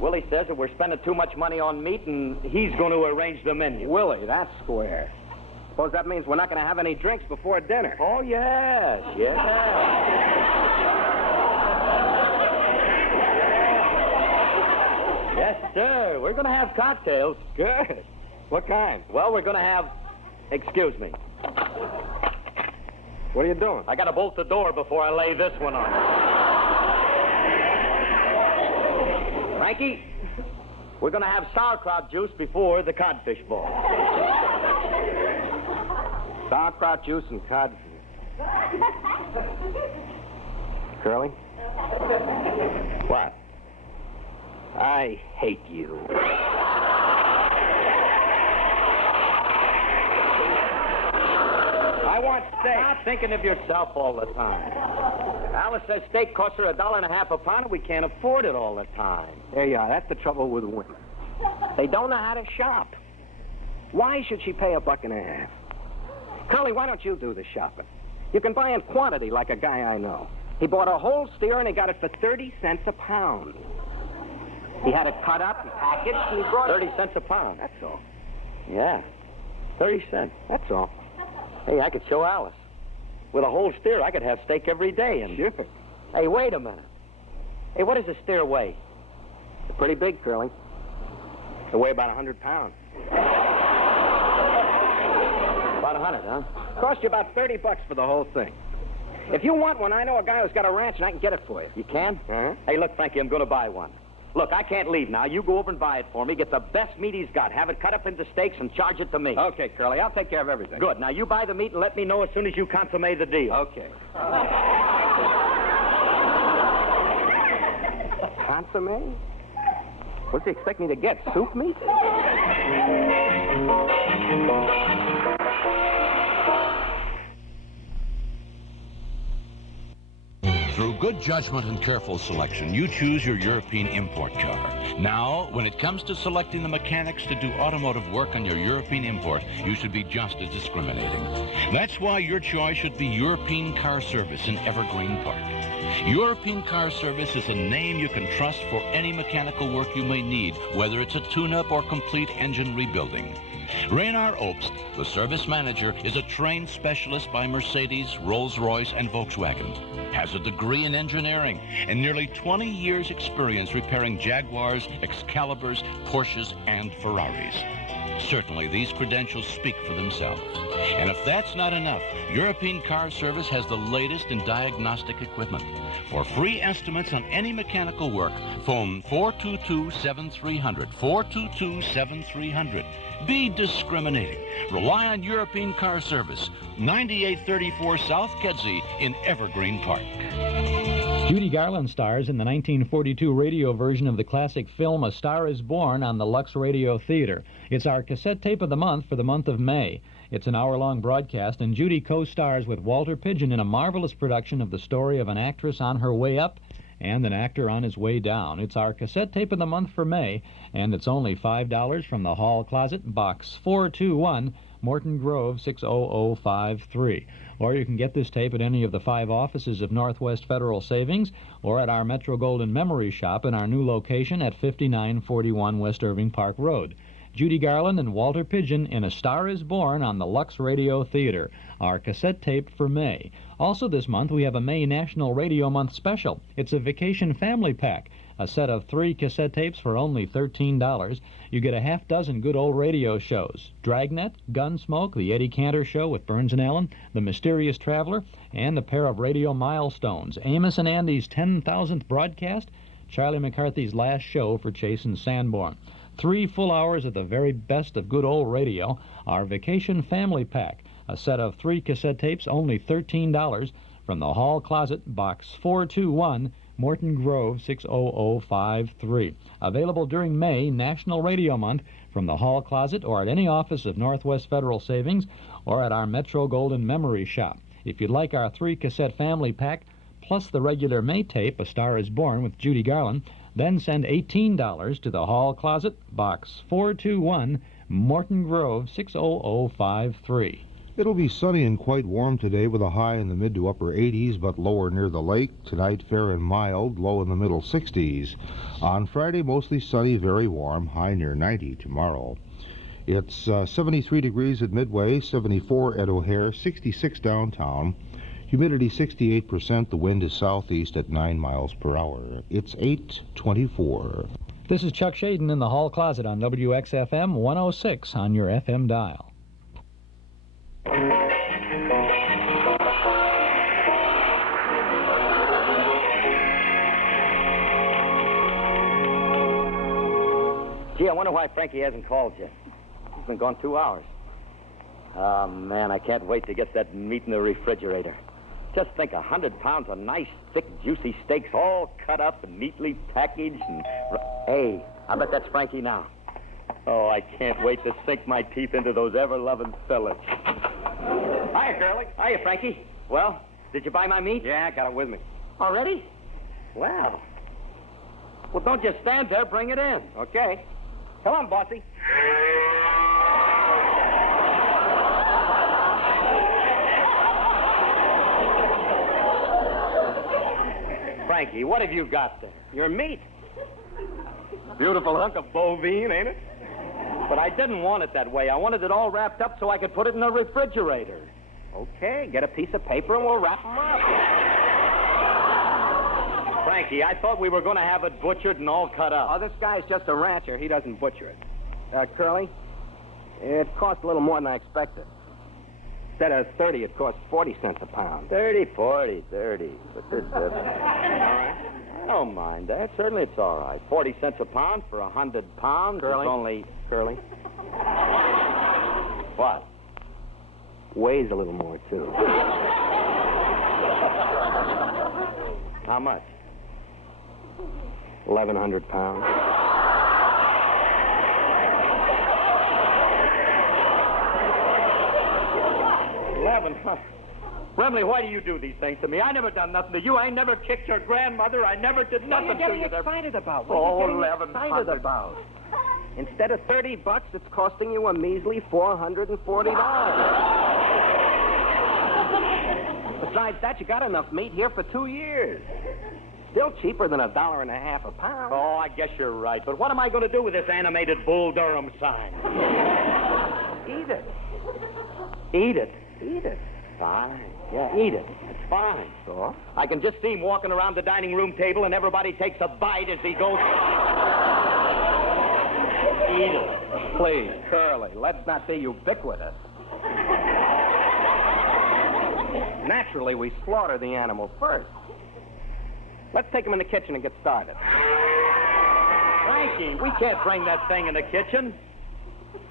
Willie says that we're spending too much money on meat, and he's going to arrange the menu. Willie, that's square. Suppose that means we're not going to have any drinks before dinner. Oh, yes. Yes, sir. We're going to have cocktails. Good. What kind? Well, we're going to have... Excuse me. What are you doing? I got to bolt the door before I lay this one on. Frankie, we're going to have sauerkraut juice before the codfish ball. Sauerkraut juice and codfish. Curly? What? I hate you. I want steak. Stop thinking of yourself all the time. Alice says steak costs her $1.50 a pound, and we can't afford it all the time. There you are. That's the trouble with women. They don't know how to shop. Why should she pay $1.50? Curly, why don't you do the shopping? You can buy in quantity like a guy I know. He bought a whole steer, and he got it for 30 cents a pound. He had it cut up and packaged, and he brought 30 cents a pound, that's all. Yeah, 30 cents, that's all. Hey, I could show Alice. With a whole steer, I could have steak every day. And sure. Hey, wait a minute. Hey, what does a steer weigh? It's pretty big, Curly. It weigh about 100 pounds. About 100, huh? Cost you about $30 for the whole thing. If you want one, I know a guy who's got a ranch, and I can get it for you. You can? Uh-huh. Hey, look, Frankie, I'm going to buy one. Look, I can't leave now. You go over and buy it for me. Get the best meat he's got. Have it cut up into steaks and charge it to me. Okay, Curly. I'll take care of everything. Good. Now, you buy the meat and let me know as soon as you consummate the deal. Okay. Consommate? What's he expect me to get? Soup meat? Through good judgment and careful selection, you choose your European import car. Now, when it comes to selecting the mechanics to do automotive work on your European import, you should be just as discriminating. That's why your choice should be European Car Service in Evergreen Park. European Car Service is a name you can trust for any mechanical work you may need, whether it's a tune-up or complete engine rebuilding. Raynard Obst, the service manager, is a trained specialist by Mercedes, Rolls-Royce, and Volkswagen. Has a degree in engineering and nearly 20 years' experience repairing Jaguars, Excaliburs, Porsches, and Ferraris. Certainly, these credentials speak for themselves. And if that's not enough, European Car Service has the latest in diagnostic equipment. For free estimates on any mechanical work, phone 422-7300, 422-7300. Be discriminating. Rely on European Car Service, 9834 South Kedzie in Evergreen Park. Judy Garland stars in the 1942 radio version of the classic film A Star is Born on the Lux Radio Theater. It's our cassette tape of the month for the month of May. It's an hour-long broadcast, and Judy co-stars with Walter Pidgeon in a marvelous production of the story of an actress on her way up and an actor on his way down. It's our cassette tape of the month for May, and it's only $5 from the Hall Closet, Box 421, Morton Grove 60053. Or you can get this tape at any of the 5 offices of Northwest Federal Savings or at our Metro Golden Memory Shop in our new location at 5941 West Irving Park Road. Judy Garland and Walter Pidgeon in A Star is Born on the Lux Radio Theater, our cassette tape for May. Also this month we have a May National Radio Month special. It's a vacation family pack. A set of 3 cassette tapes for only $13. You get a half dozen good old radio shows. Dragnet, Gunsmoke, The Eddie Cantor Show with Burns and Allen, The Mysterious Traveler, and a pair of radio milestones. Amos and Andy's 10,000th broadcast, Charlie McCarthy's last show for Chase and Sanborn. 3 full hours of the very best of good old radio. Our vacation family pack. A set of 3 cassette tapes, only $13 from the Hall Closet, Box 421, Morton Grove 60053. Available during May, National Radio Month, from the Hall Closet or at any office of Northwest Federal Savings or at our Metro Golden Memory Shop. If you'd like our 3 cassette family pack plus the regular May tape, A Star is Born with Judy Garland, then send $18 to the Hall Closet, Box 421, Morton Grove 60053. It'll be sunny and quite warm today with a high in the mid to upper 80s, but lower near the lake. Tonight, fair and mild, low in the middle 60s. On Friday, mostly sunny, very warm, high near 90 tomorrow. It's 73 degrees at Midway, 74 at O'Hare, 66 downtown. Humidity 68%. The wind is southeast at 9 miles per hour. It's 8:24. This is Chuck Shaden in the Hall Closet on WXFM 106 on your FM dial. Gee, I wonder why Frankie hasn't called yet. He's been gone 2 hours. Oh, man, I can't wait to get that meat in the refrigerator. Just think, 100 pounds of nice, thick, juicy steaks all cut up and neatly packaged and... Hey, I bet that's Frankie now. Oh, I can't wait to sink my teeth into those ever-loving fellas. Hiya, Curly. Hiya, Frankie. Well, did you buy my meat? Yeah, I got it with me. Already? Well, don't just stand there. Bring it in. Okay. Come on, bossy. Frankie, what have you got there? Your meat. Beautiful hunk of bovine, ain't it? But I didn't want it that way. I wanted it all wrapped up so I could put it in the refrigerator. Okay, get a piece of paper and we'll wrap them up. Frankie, I thought we were going to have it butchered and all cut up. Oh, this guy's just a rancher. He doesn't butcher it. Curly, it cost a little more than I expected. Instead of 30, it cost 40 cents a pound. 30. But this is... All right. I don't mind that. Certainly it's all right. 40 cents a pound for 100 pounds. Curly? It's only... Curly? What? Weighs a little more, too. How much? 1,100 pounds. Remley, why do you do these things to me? I never done nothing to you. I never kicked your grandmother. I never did nothing to you. What are you getting excited about? Oh, What are you getting excited about? Instead of $30, it's costing you a measly $440. Besides that, you got enough meat here for 2 years. Still cheaper than $1.50 a pound. Oh, I guess you're right. But what am I going to do with this animated Bull Durham sign? Eat it. Eat it. Eat it. Fine. Yeah, eat it. It's fine. So? I can just see him walking around the dining room table and everybody takes a bite as he goes... Eat it. Please, Curly, let's not be ubiquitous. Naturally, we slaughter the animal first. Let's take him in the kitchen and get started. Frankie, we can't bring that thing in the kitchen.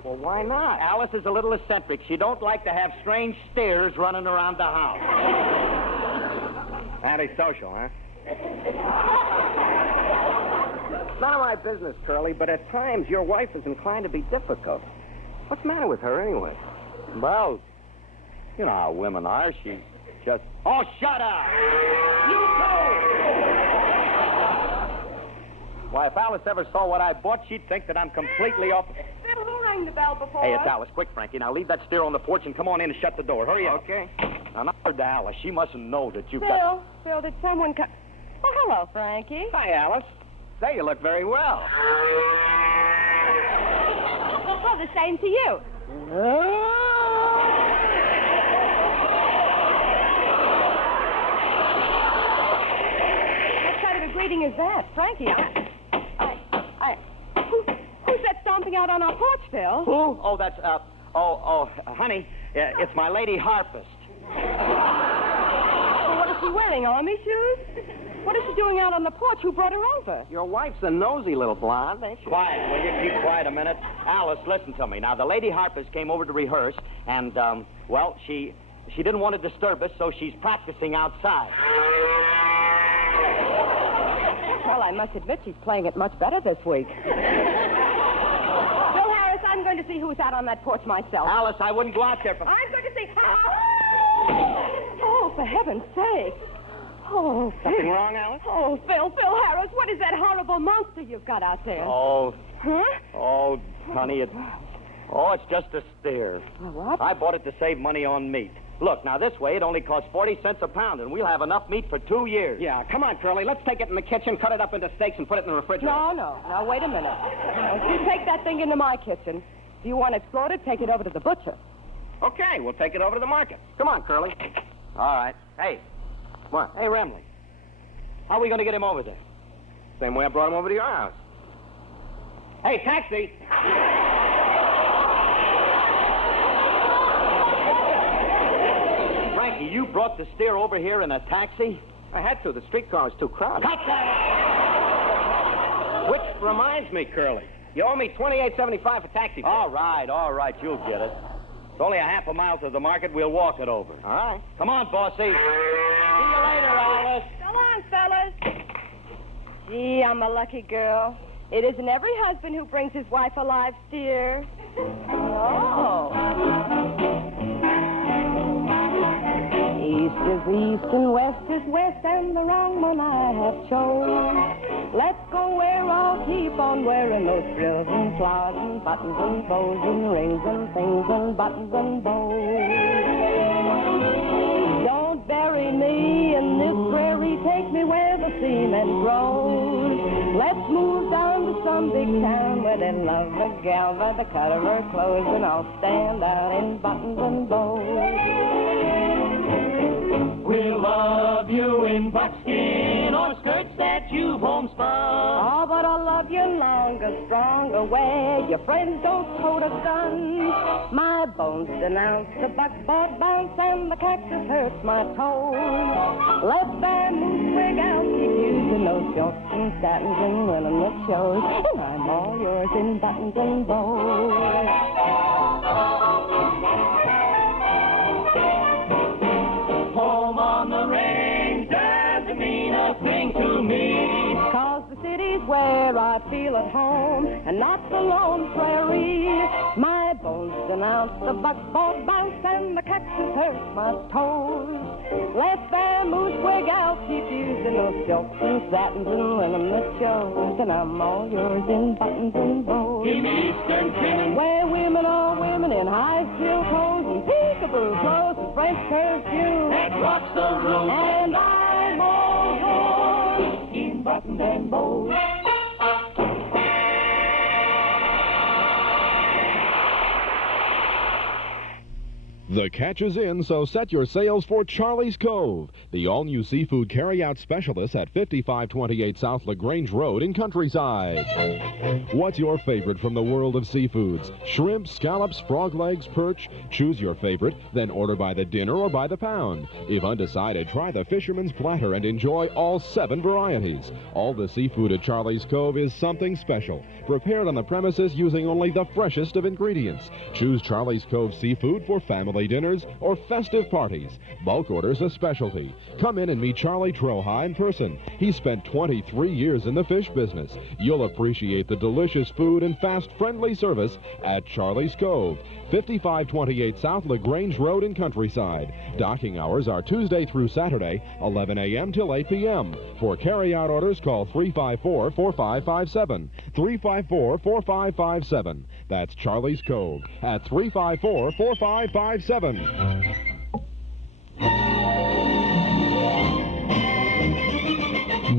Well, why not? Alice is a little eccentric. She don't like to have strange stares running around the house. Antisocial, huh? It's none of my business, Curly, but at times your wife is inclined to be difficult. What's the matter with her, anyway? Well, you know how women are. She just... Oh, shut up! You go! Why, if Alice ever saw what I bought, she'd think that I'm completely off... All right, rang the bell before. Hey, it's Alice. Quick, Frankie. Now leave that steer on the porch and come on in and shut the door. Hurry up. Okay. Now, not her to Alice. She mustn't know that you've Phil, got... Phil, did someone come? Oh, hello, Frankie. Hi, Alice. Say, you look very well. Well, the same to you. What kind of a greeting is that? Frankie, who's that stomping out on our porch, Phil? Who? Oh, that's, honey, it's my lady harpist. Well, what is she wearing, army shoes? What is she doing out on the porch? Who brought her over? Your wife's a nosy little blonde, ain't she? Quiet, will you? Keep quiet a minute. Alice, listen to me. Now, the lady harpist came over to rehearse, and, well, she didn't want to disturb us, so she's practicing outside. Well, I must admit she's playing it much better this week. Bill Harris, I'm going to see who's out on that porch myself. Alice, I wouldn't go out there for... I'm going to see... Oh, for heaven's sake. Oh, Something wrong, Alice? Oh, Phil Harris, what is that horrible monster you've got out there? Oh. Huh? Oh, honey, it's just a steer. What? I bought it to save money on meat. Look, now this way it only costs 40 cents a pound, and we'll have enough meat for 2 years. Yeah, come on, Curly. Let's take it in the kitchen, cut it up into steaks, and put it in the refrigerator. No, wait a minute. If you take that thing into my kitchen, if you want it slaughtered, take it over to the butcher. Okay, we'll take it over to the market. Come on, Curly. All right. Hey, come on. Hey, Remley. How are we going to get him over there? Same way I brought him over to your house. Hey, taxi! Frankie, you brought the steer over here in a taxi? I had to. The streetcar was too crowded. Cut that! Which reminds me, Curly, you owe me $28.75 for taxi fare. All right, you'll get it. It's only a half a mile to the market. We'll walk it over. All right. Come on, bossy. See you later, Alice. So long, fellas. Gee, I'm a lucky girl. It isn't every husband who brings his wife a live steer. Oh. East is east and west is west, and the wrong one I have chose. Let's go where I'll keep on wearing those frills and flowers and buttons and bows and rings and things and buttons and bows. Don't bury me in this prairie, take me where the cement grows. Let's move down to some big town where they love a gal by the cut of her clothes, and I'll stand out in buttons and bows. We'll love you in buckskin or skirts that you've homespun. Oh, but I'll love you longer, stronger, where your friends don't tote a gun. My bones denounce the buckboard bounce, and the cactus hurts my toes. Let that moose wig out, keep using those silks and satins and linen that shows, and I'm all yours in buttons and bows. Home on the range doesn't mean a thing to me. 'Cause the city's where I feel at home, and not the lone prairie. My bones denounce the buckboard bounce, and the cactus hurts my toes. Let that moose wig out, keep using those silks and satins and linen that shows, and I'm all yours in buttons and bows. In Eastern trimming, where women are women in high steel clothes and peekaboo clothes and French perfume that rocks the room, and I'm all yours in buttons and bows. The catch is in, so set your sails for Charlie's Cove, the all-new seafood carry-out specialist at 5528 South LaGrange Road in Countryside. What's your favorite from the world of seafoods? Shrimp, scallops, frog legs, perch? Choose your favorite, then order by the dinner or by the pound. If undecided, try the Fisherman's Platter and enjoy all 7 varieties. All the seafood at Charlie's Cove is something special, prepared on the premises using only the freshest of ingredients. Choose Charlie's Cove seafood for family dinners or festive parties. Bulk orders a specialty. Come in and meet Charlie Trohigh in person. He spent 23 years in the fish business. You'll appreciate the delicious food and fast, friendly service at Charlie's Cove, 5528 South LaGrange Road in Countryside. Docking hours are Tuesday through Saturday, 11 a.m. till 8 p.m. For carry-out orders, call 354-4557. 354-4557. That's Charlie's Cove at 354-4557.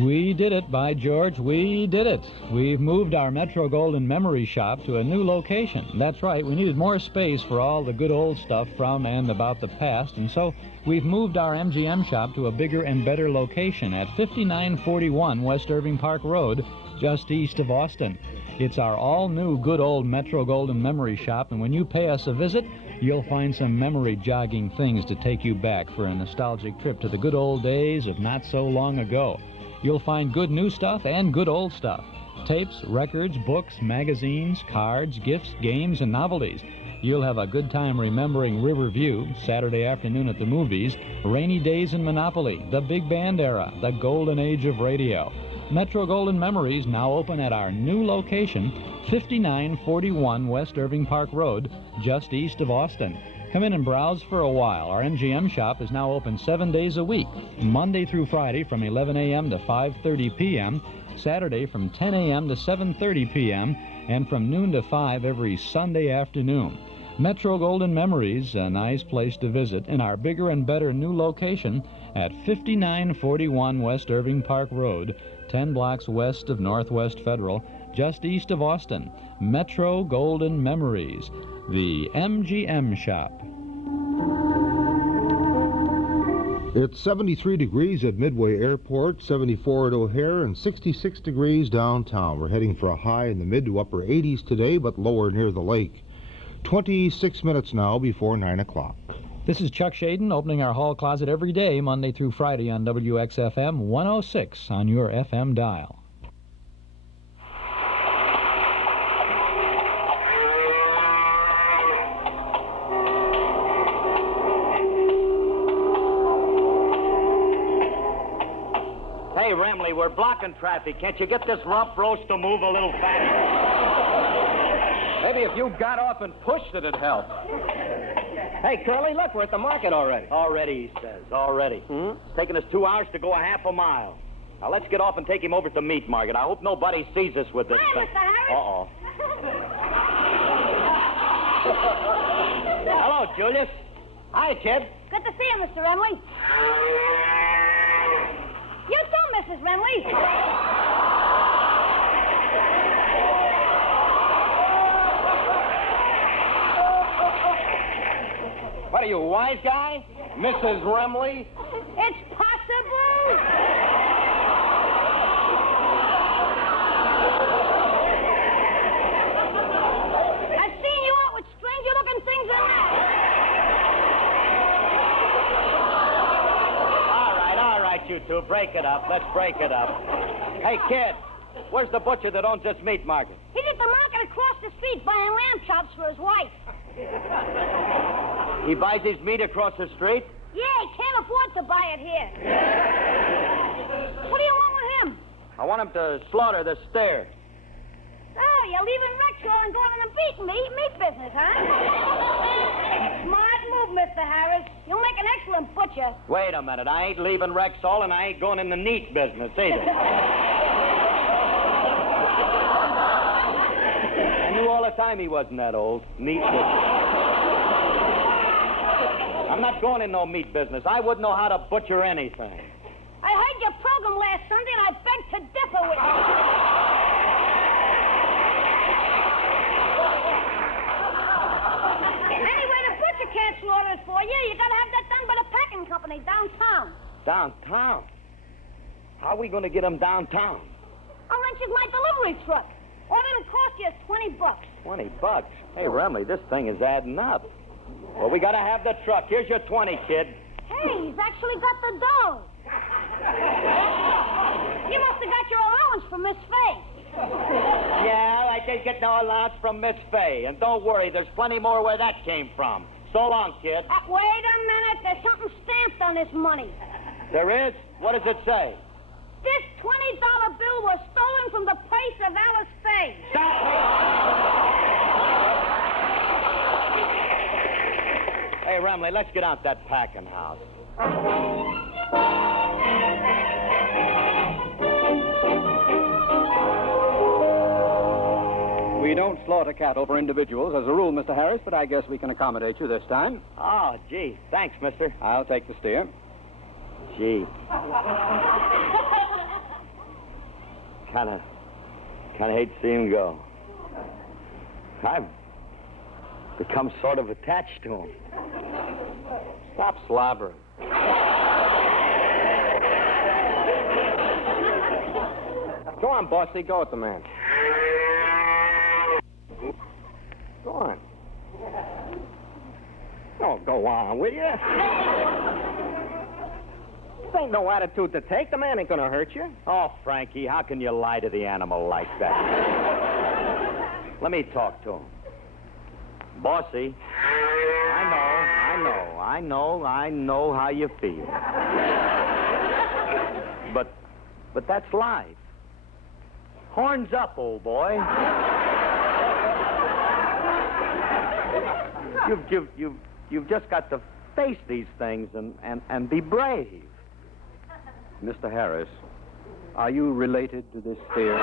We did it, by George, we did it. We've moved our Metro Golden Memory Shop to a new location. That's right, we needed more space for all the good old stuff from and about the past, and so we've moved our MGM shop to a bigger and better location at 5941 West Irving Park Road, just east of Austin. It's our all-new good old Metro Golden Memory Shop, and when you pay us a visit, you'll find some memory-jogging things to take you back for a nostalgic trip to the good old days of not so long ago. You'll find good new stuff and good old stuff. Tapes, records, books, magazines, cards, gifts, games, and novelties. You'll have a good time remembering Riverview, Saturday afternoon at the movies, rainy days in Monopoly, the big band era, the golden age of radio. Metro Golden Memories now open at our new location, 5941 West Irving Park Road, just east of Austin. Come in and browse for a while. Our MGM shop is now open 7 days a week, Monday through Friday from 11 a.m. to 5:30 p.m., Saturday from 10 a.m. to 7:30 p.m., and from noon to 5 every Sunday afternoon. Metro Golden Memories, a nice place to visit in our bigger and better new location at 5941 West Irving Park Road, 10 blocks west of Northwest Federal, just east of Austin. Metro Golden Memories, the MGM shop. It's 73 degrees at Midway Airport, 74 at O'Hare, and 66 degrees downtown. We're heading for a high in the mid to upper 80s today, but lower near the lake. 26 minutes now before 9 o'clock. This is Chuck Shaden opening our hall closet every day, Monday through Friday on WXFM 106 on your FM dial. Hey, Remley, we're blocking traffic. Can't you get this rump roast to move a little faster? Maybe if you got off and pushed it, it'd help. Hey, Curly, look, we're at the market already. Already, he says. Already. It's taken us 2 hours to go a half a mile. Now, let's get off and take him over to the meat market. I hope nobody sees us with this Hi, thing. Mr. Harris. Uh-oh. Hello, Julius. Hi, kid. Good to see you, Mr. Remley. You too, Mrs. Remley. What are you, a wise guy? Mrs. Remley? It's possible. I've seen you out with stranger-looking things in there. All right, you two, break it up. Let's break it up. Hey, kid, where's the butcher that owns this meat market? He's at the market across the street buying lamb chops for his wife. He buys his meat across the street? Yeah, he can't afford to buy it here. What do you want with him? I want him to slaughter the steer. Oh, you're leaving Rexall and going in the meat business, huh? Smart move, Mr. Harris. You'll make an excellent butcher. Wait a minute. I ain't leaving Rexall, and I ain't going in the neat business either. I knew all the time he wasn't that old. Meat business. I'm not going in no meat business. I wouldn't know how to butcher anything. I heard your program last Sunday, and I beg to differ with you. Anyway, the butcher can't slaughter it for you. You gotta have that done by the packing company downtown. Downtown? How are we going to get him downtown? I'll rent you my delivery truck. All it'll cost you is $20. $20? Hey, Remley, this thing is adding up. Well, we got to have the truck. Here's your 20, kid. Hey, he's actually got the dough. You must have got your allowance from Miss FAYE. Yeah, I did get no allowance from Miss FAYE. And don't worry, there's plenty more where that came from. So long, kid. Wait a minute. There's something stamped on this money. There is? What does it say? This $20 bill was stolen from the purse of Alice FAYE. Hey, Remley, let's get out that packing house. We don't don't slaughter cattle for individuals as a rule, Mr. Harris, but I guess we can accommodate you this time. Oh, gee. Thanks, mister. I'll take the steer. Gee. Kind of hate to see him go. I've become sort of attached to him. Stop slobbering. Go on, bossy. Go with the man. Go on. Oh, go on, will you? This ain't no attitude to take. The man ain't gonna hurt you. Oh, Frankie, how can you lie to the animal like that? Let me talk to him. Bossy, I know how you feel. But that's life. Horns up, old boy. You've just got to face these things and be brave. Mr. Harris, are you related to this steer?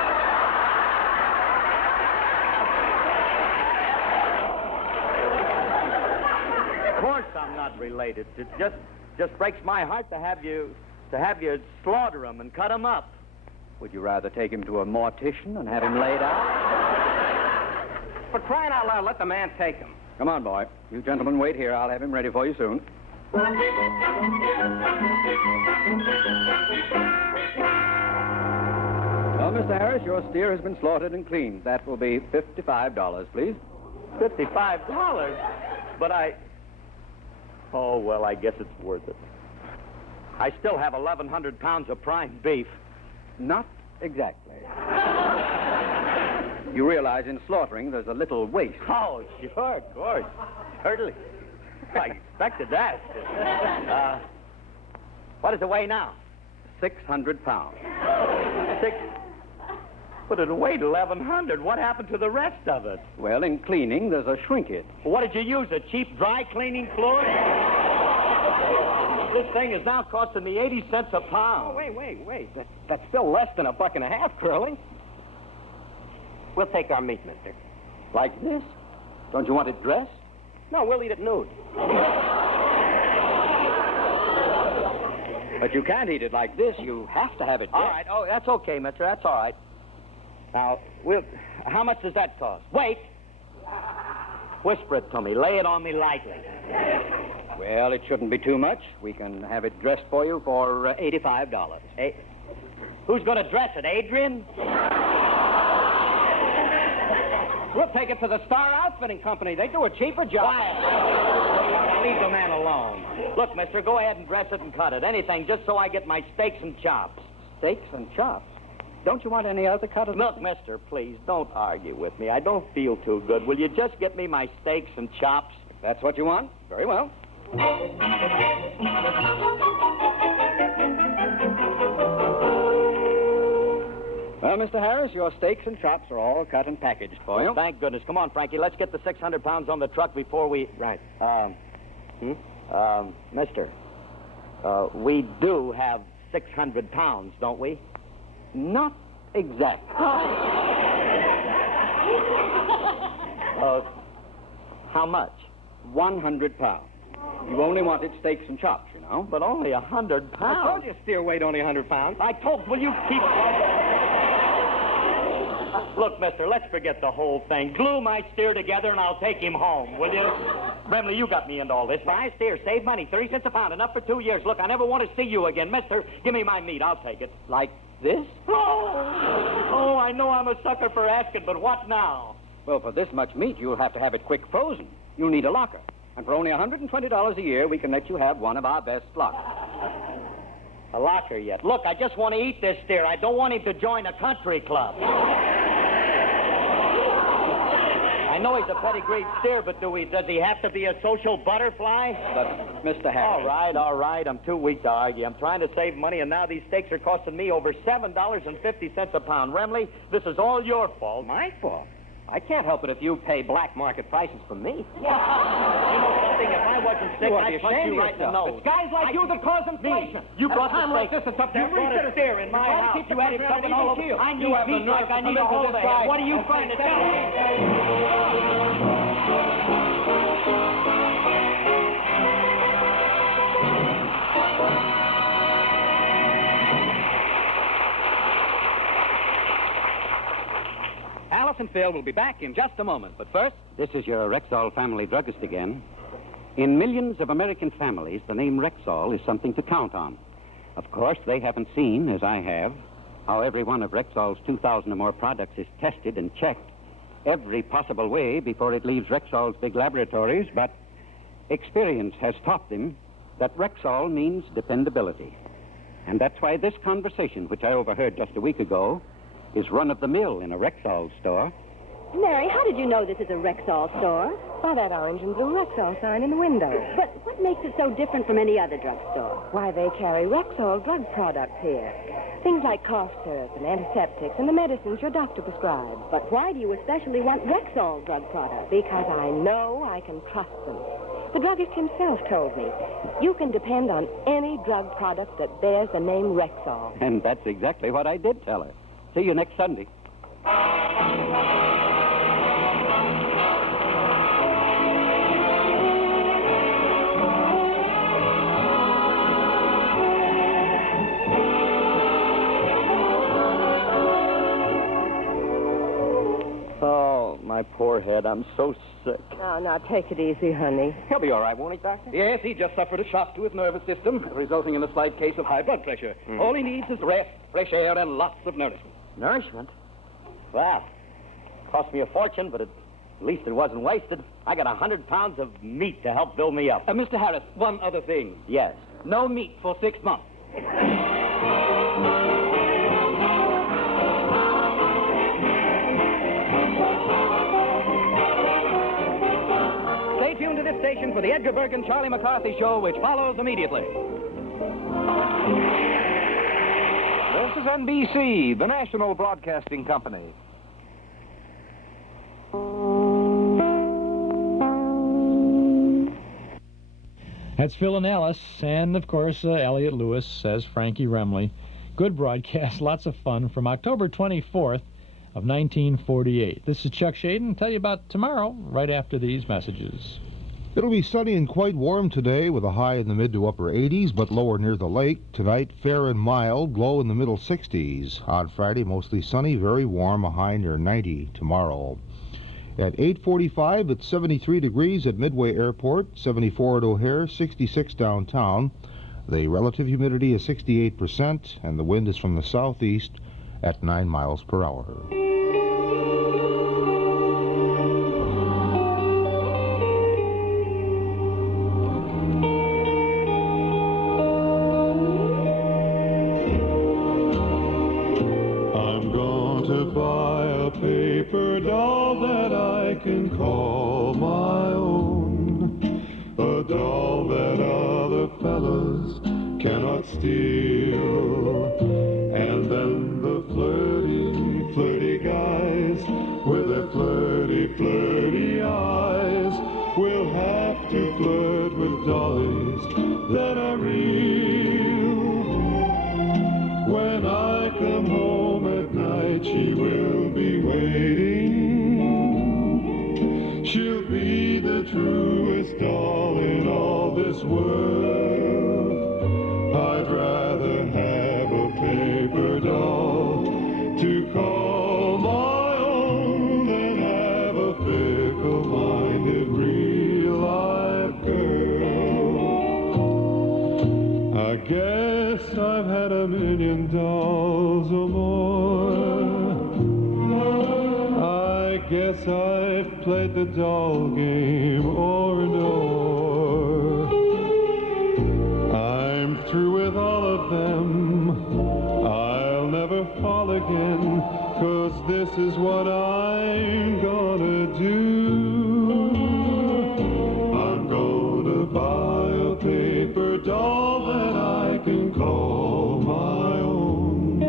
Of course I'm not related. It just breaks my heart to have you slaughter him and cut him up. Would you rather take him to a mortician and have him laid out? For crying out loud, let the man take him. Come on, boy. You gentlemen wait here. I'll have him ready for you soon. Well, Mr. Harris, your steer has been slaughtered and cleaned. That will be $55, please. $55? But Oh, well, I guess it's worth it. I still have 1,100 pounds of prime beef. Not exactly. You realize in slaughtering there's a little waste. Oh, sure, of course. Certainly. I expected that. What does it weigh now? 600 pounds. But it weighed 1,100. What happened to the rest of it? Well, in cleaning, there's a shrinkage. What did you use, a cheap dry cleaning fluid? This thing is now costing me 80 cents a pound. Oh, wait. That's still less than $1.50, Curly. We'll take our meat, mister. Like this? Don't you want it dressed? No, we'll eat it nude. But you can't eat it like this. You have to have it dressed. All right. Oh, that's okay, mister. That's all right. Now, how much does that cost? Wait. Whisper it to me. Lay it on me lightly. Well, it shouldn't be too much. We can have it dressed for you for $85. Who's going to dress it, Adrian? We'll take it to the Star Outfitting Company. They do a cheaper job. Quiet. Leave the man alone. Look, mister, go ahead and dress it and cut it. Anything, just so I get my steaks and chops. Steaks and chops? Don't you want any other cut of... Look, mister, please, don't argue with me. I don't feel too good. Will you just get me my steaks and chops? If that's what you want, very well. Well, Mr. Harris, your steaks and chops are all cut and packaged for you. Thank goodness. Come on, Frankie. Let's get the 600 pounds on the truck before we... Right. Mister, we do have 600 pounds, don't we? Not exactly. How much? 100 pounds. You only wanted steaks and chops, you know. But only 100 pounds. I told you steer weight only 100 pounds. Will you keep... Look, mister, let's forget the whole thing. Glue my steer together and I'll take him home, will you? Remley, you got me into all this. Buy a steer, save money, 30 cents a pound, enough for 2 years. Look, I never want to see you again. Mister, give me my meat. I'll take it. Like this? Oh, I know I'm a sucker for asking, but what now? Well, for this much meat, you'll have to have it quick frozen. You'll need a locker. And for only $120 a year, we can let you have one of our best lockers. A locker yet? Look, I just want to eat this steer. I don't want him to join a country club. I know he's a pedigreed steer, but does he have to be a social butterfly? But, Mr. Harris... All right. I'm too weak to argue. I'm trying to save money, and now these steaks are costing me over $7.50 a pound. Remley, this is all your fault. My fault? I can't help it if you pay black market prices for me. You know something? If I wasn't sick, I'd punch you right in the nose. It's guys like you that cause inflation. You At a brought time the like steak. this, it's up to You every brought a citizen. steer in my Try to house. keep the You added country on an something even all over. keel. I You need have the meat nerve like I to need come a into hold this of him. guy What are you and trying to say, tell me? Alice and Phil will be back in just a moment. But first, This is your Rexall family druggist again. In millions of American families, the name Rexall is something to count on. Of course, they haven't seen, as I have, how every one of Rexall's 2,000 or more products is tested and checked every possible way before it leaves Rexall's big laboratories, but experience has taught them that Rexall means dependability. And that's why this conversation, which I overheard just a week ago, is run-of-the-mill in a Rexall store. Mary, how did you know this is a Rexall store? By that orange and blue Rexall sign in the window. But what makes it so different from any other drugstore? Why, they carry Rexall drug products here. Things like cough syrup and antiseptics and the medicines your doctor prescribes. But why do you especially want Rexall drug products? Because I know I can trust them. The druggist himself told me, you can depend on any drug product that bears the name Rexall. And that's exactly what I did tell her. See you next Sunday. Oh, my poor head. I'm so sick. Now, take it easy, honey. He'll be all right, won't he, Doctor? yes, he just suffered a shock to his nervous system, resulting in a slight case of high blood pressure. All he needs is rest, fresh air, and lots of nourishment. Nourishment? Well, cost me a fortune, but at least it wasn't wasted. I got 100 pounds of meat to help build me up. Mr. Harris, one other thing. Yes. No meat for 6 months. Stay tuned to this station for the Edgar Bergen Charlie McCarthy Show, which follows immediately. This is NBC, the National Broadcasting Company. That's Phil and Alice, and of course, Elliot Lewis, says Frankie Remley. Good broadcast, lots of fun, from October 24th of 1948. This is Chuck Shaden. Tell you about tomorrow, right after these messages. It'll be sunny and quite warm today with a high in the mid to upper 80s, but lower near the lake. Tonight, fair and mild, low in the middle 60s. On Friday, mostly sunny, very warm, a high near 90 tomorrow. At 8:45, it's 73 degrees at Midway Airport, 74 at O'Hare, 66 downtown. The relative humidity is 68%, and the wind is from the southeast at 9 miles per hour. I'm going to buy a paper doll that I can call my own. A doll that other fellas cannot steal. And then the flirty, flirty guys with their flirty, flirty eyes will have to flirt with dollies that are real. When I come home at night, she will be waiting. She'll be the truest doll in all this world. I'd rather have a paper doll to call my own than have a fickle-minded real-life girl. I guess I've had a million dolls or more. I guess I've played the doll game o'er and o'er. I'm through with all of them. I'll never fall again, 'cause this is what I'm gonna do. I'm gonna buy a paper doll that I can call my own.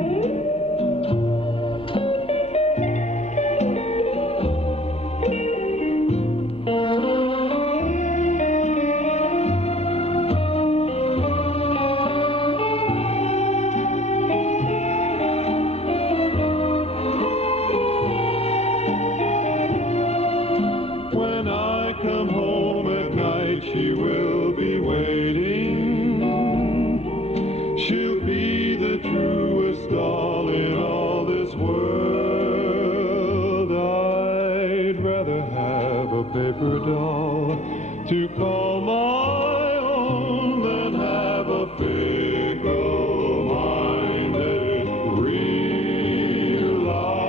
the truest doll in all this world. I'd rather have a paper doll to call my own than have a fickle-minded, real-life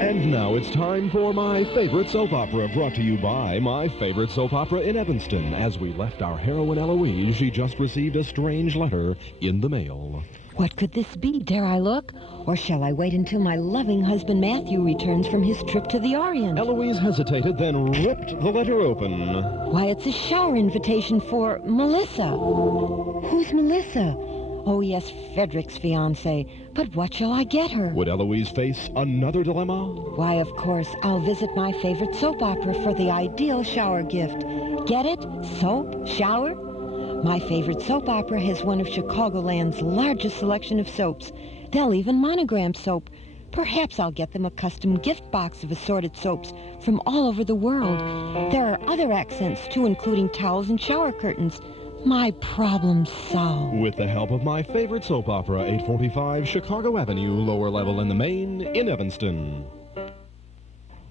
And now it's time for My Favorite Soap Opera, brought to you by My Favorite Soap Opera in Evanston. As we left our heroine Eloise, she just received a strange letter in the mail. What could this be? Dare I look? Or shall I wait until my loving husband Matthew returns from his trip to the Orient? Eloise hesitated, then ripped the letter open. Why, it's a shower invitation for Melissa. Who's Melissa? Oh, yes, Frederick's fiancée. But what shall I get her? Would Eloise face another dilemma? Why, of course, I'll visit my favorite soap opera for the ideal shower gift. Get it? Soap? Shower? My favorite soap opera has one of Chicagoland's largest selection of soaps. They'll even monogram soap. Perhaps I'll get them a custom gift box of assorted soaps from all over the world. There are other accents, too, including towels and shower curtains. My problem solved. With the help of My Favorite Soap Opera, 845 Chicago Avenue, lower level in the Main, in Evanston.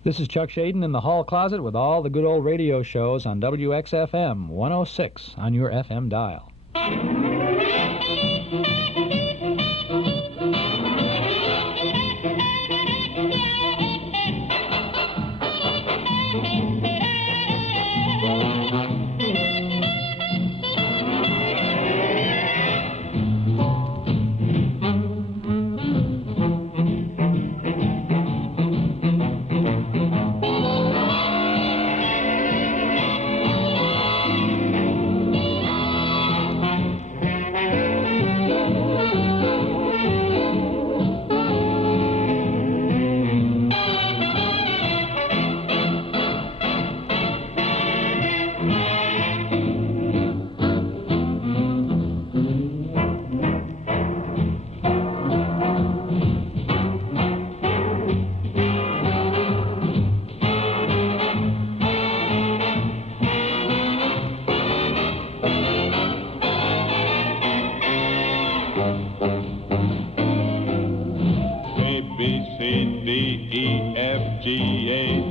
This is Chuck Shaden in the hall closet with all the good old radio shows on WXFM 106 on your FM dial.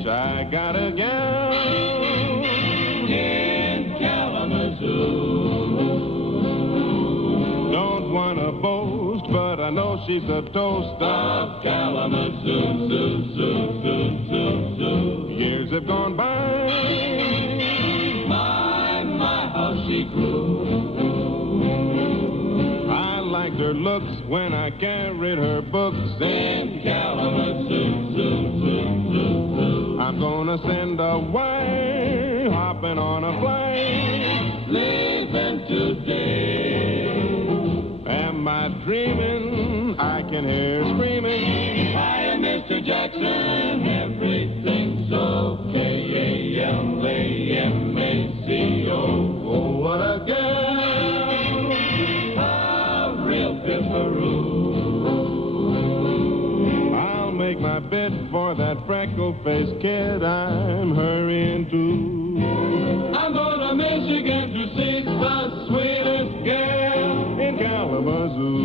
I got a gal in Kalamazoo. Don't wanna boast, but I know she's a toast of Kalamazoo. Zoo, zoo, zoo, zoo, zoo. Years have gone by. My, how she grew. I liked her looks when I carried her books in Kalamazoo. Zoo, zoo, zoo. I'm gonna send a wire, hopping on a flight, leaving today. Am I dreaming? I can hear screaming. Hi, Mr. Jackson, everything's okay. A-M-A-M-A-C-O. Oh, what a girl, a real pimperoo. Make my bed for that freckle-faced kid I'm hurrying to. I'm going to Michigan to see the sweetest girl in Kalamazoo.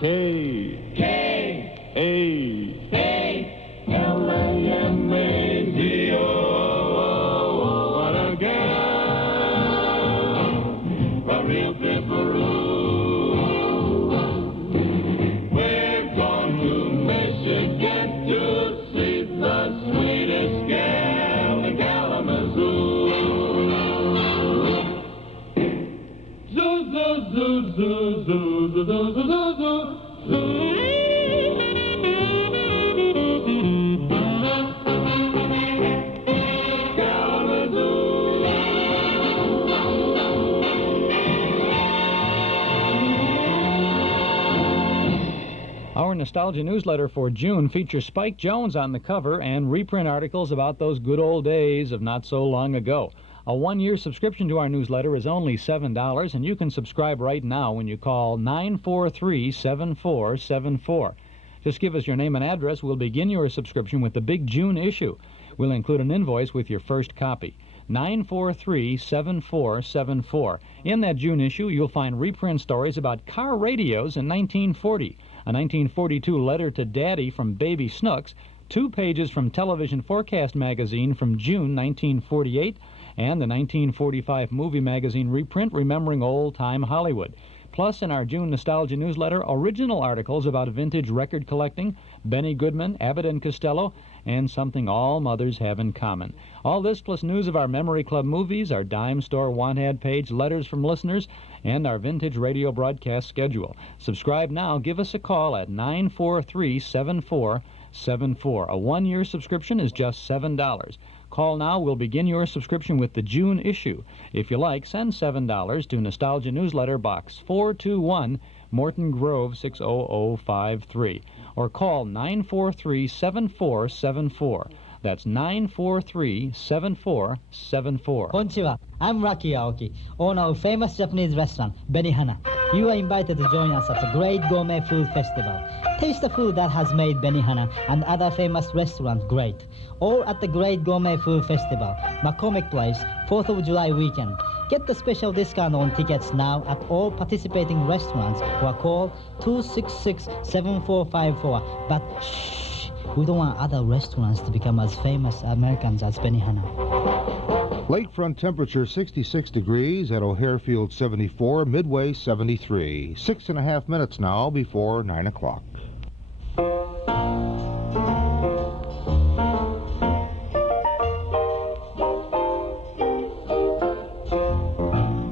K-A-L-A-M-A Nostalgia newsletter for June features Spike Jones on the cover and reprint articles about those good old days of not so long ago. A one-year subscription to our newsletter is only $7, and you can subscribe right now when you call 943-7474. Just give us your name and address. We'll begin your subscription with the big June issue. We'll include an invoice with your first copy. 943-7474. In that June issue, you'll find reprint stories about car radios in 1940, a 1942 letter to Daddy from Baby Snooks, 2 pages from Television Forecast magazine from June 1948, and the 1945 movie magazine reprint Remembering Old-Time Hollywood. Plus, in our June Nostalgia newsletter, original articles about vintage record collecting, Benny Goodman, Abbott and Costello, and something all mothers have in common. All this plus news of our Memory Club movies, our dime store want ad page, letters from listeners, and our vintage radio broadcast schedule. Subscribe now. Give us a call at 943-7474. A one-year subscription is just $7. Call now. We'll begin your subscription with the June issue. If you like, send $7 to Nostalgia Newsletter Box 421, Morton Grove 60053. Or call 943-7474. That's 943-7474. Konnichiwa. I'm Rocky Aoki, owner of famous Japanese restaurant, Benihana. You are invited to join us at the Great Gourmet Food Festival. Taste the food that has made Benihana and other famous restaurants great. All at the Great Gourmet Food Festival, McCormick Place, 4th of July weekend. Get the special discount on tickets now at all participating restaurants or call 266-7454. But shh, we don't want other restaurants to become as famous Americans as Benihana. Lakefront temperature 66 degrees, at O'Hare Field 74, Midway 73. 6.5 minutes now before 9 o'clock.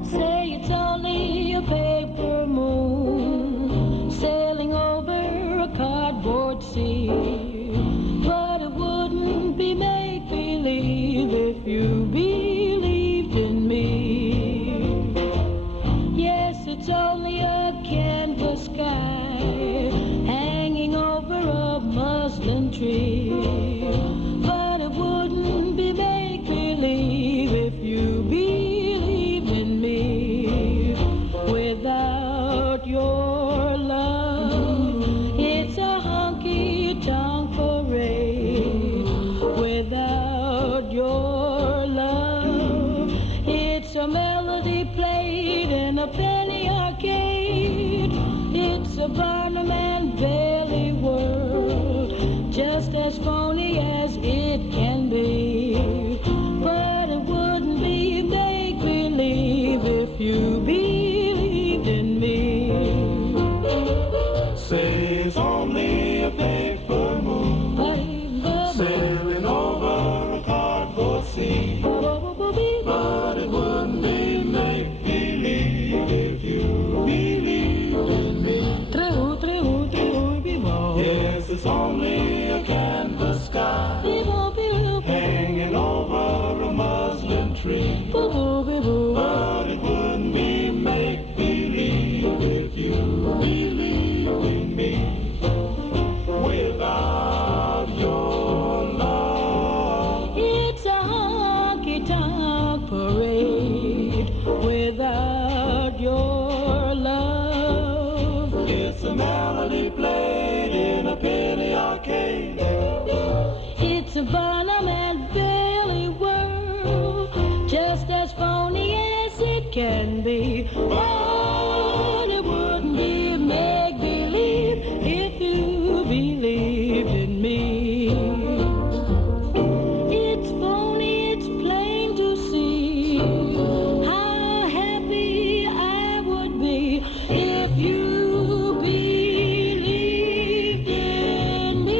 Say it's only a paper moon sailing over a cardboard sea, but it wouldn't be make-believe if you believed in me. Yes, it's only a canvas sky hanging over a muslin tree, but it wouldn't be make-believe if you believed in me. Without your love, it's a honky-tonk parade. Without your love, it's a melody played in a penny arcade. It's a Barnum and Bailey world, just as phony as it can be. But it wouldn't be make-believe if you believed in me. Say it's only a paper moon sailing over a cardboard sea, but it wouldn't be make-believe if you believed in me. Yes, it's only a canvas sky hanging over a muslin tree, but it wouldn't be make-believe if you believed in me. Without your love, It's a honky-tonk parade. Without your love, it's a melody played in a penny arcade. it's a Barnum and Bailey world, just as phony as it can be. But it wouldn't be make-believe if you believed in me. It's phony, it's plain to see how happy I would be if you believed in me.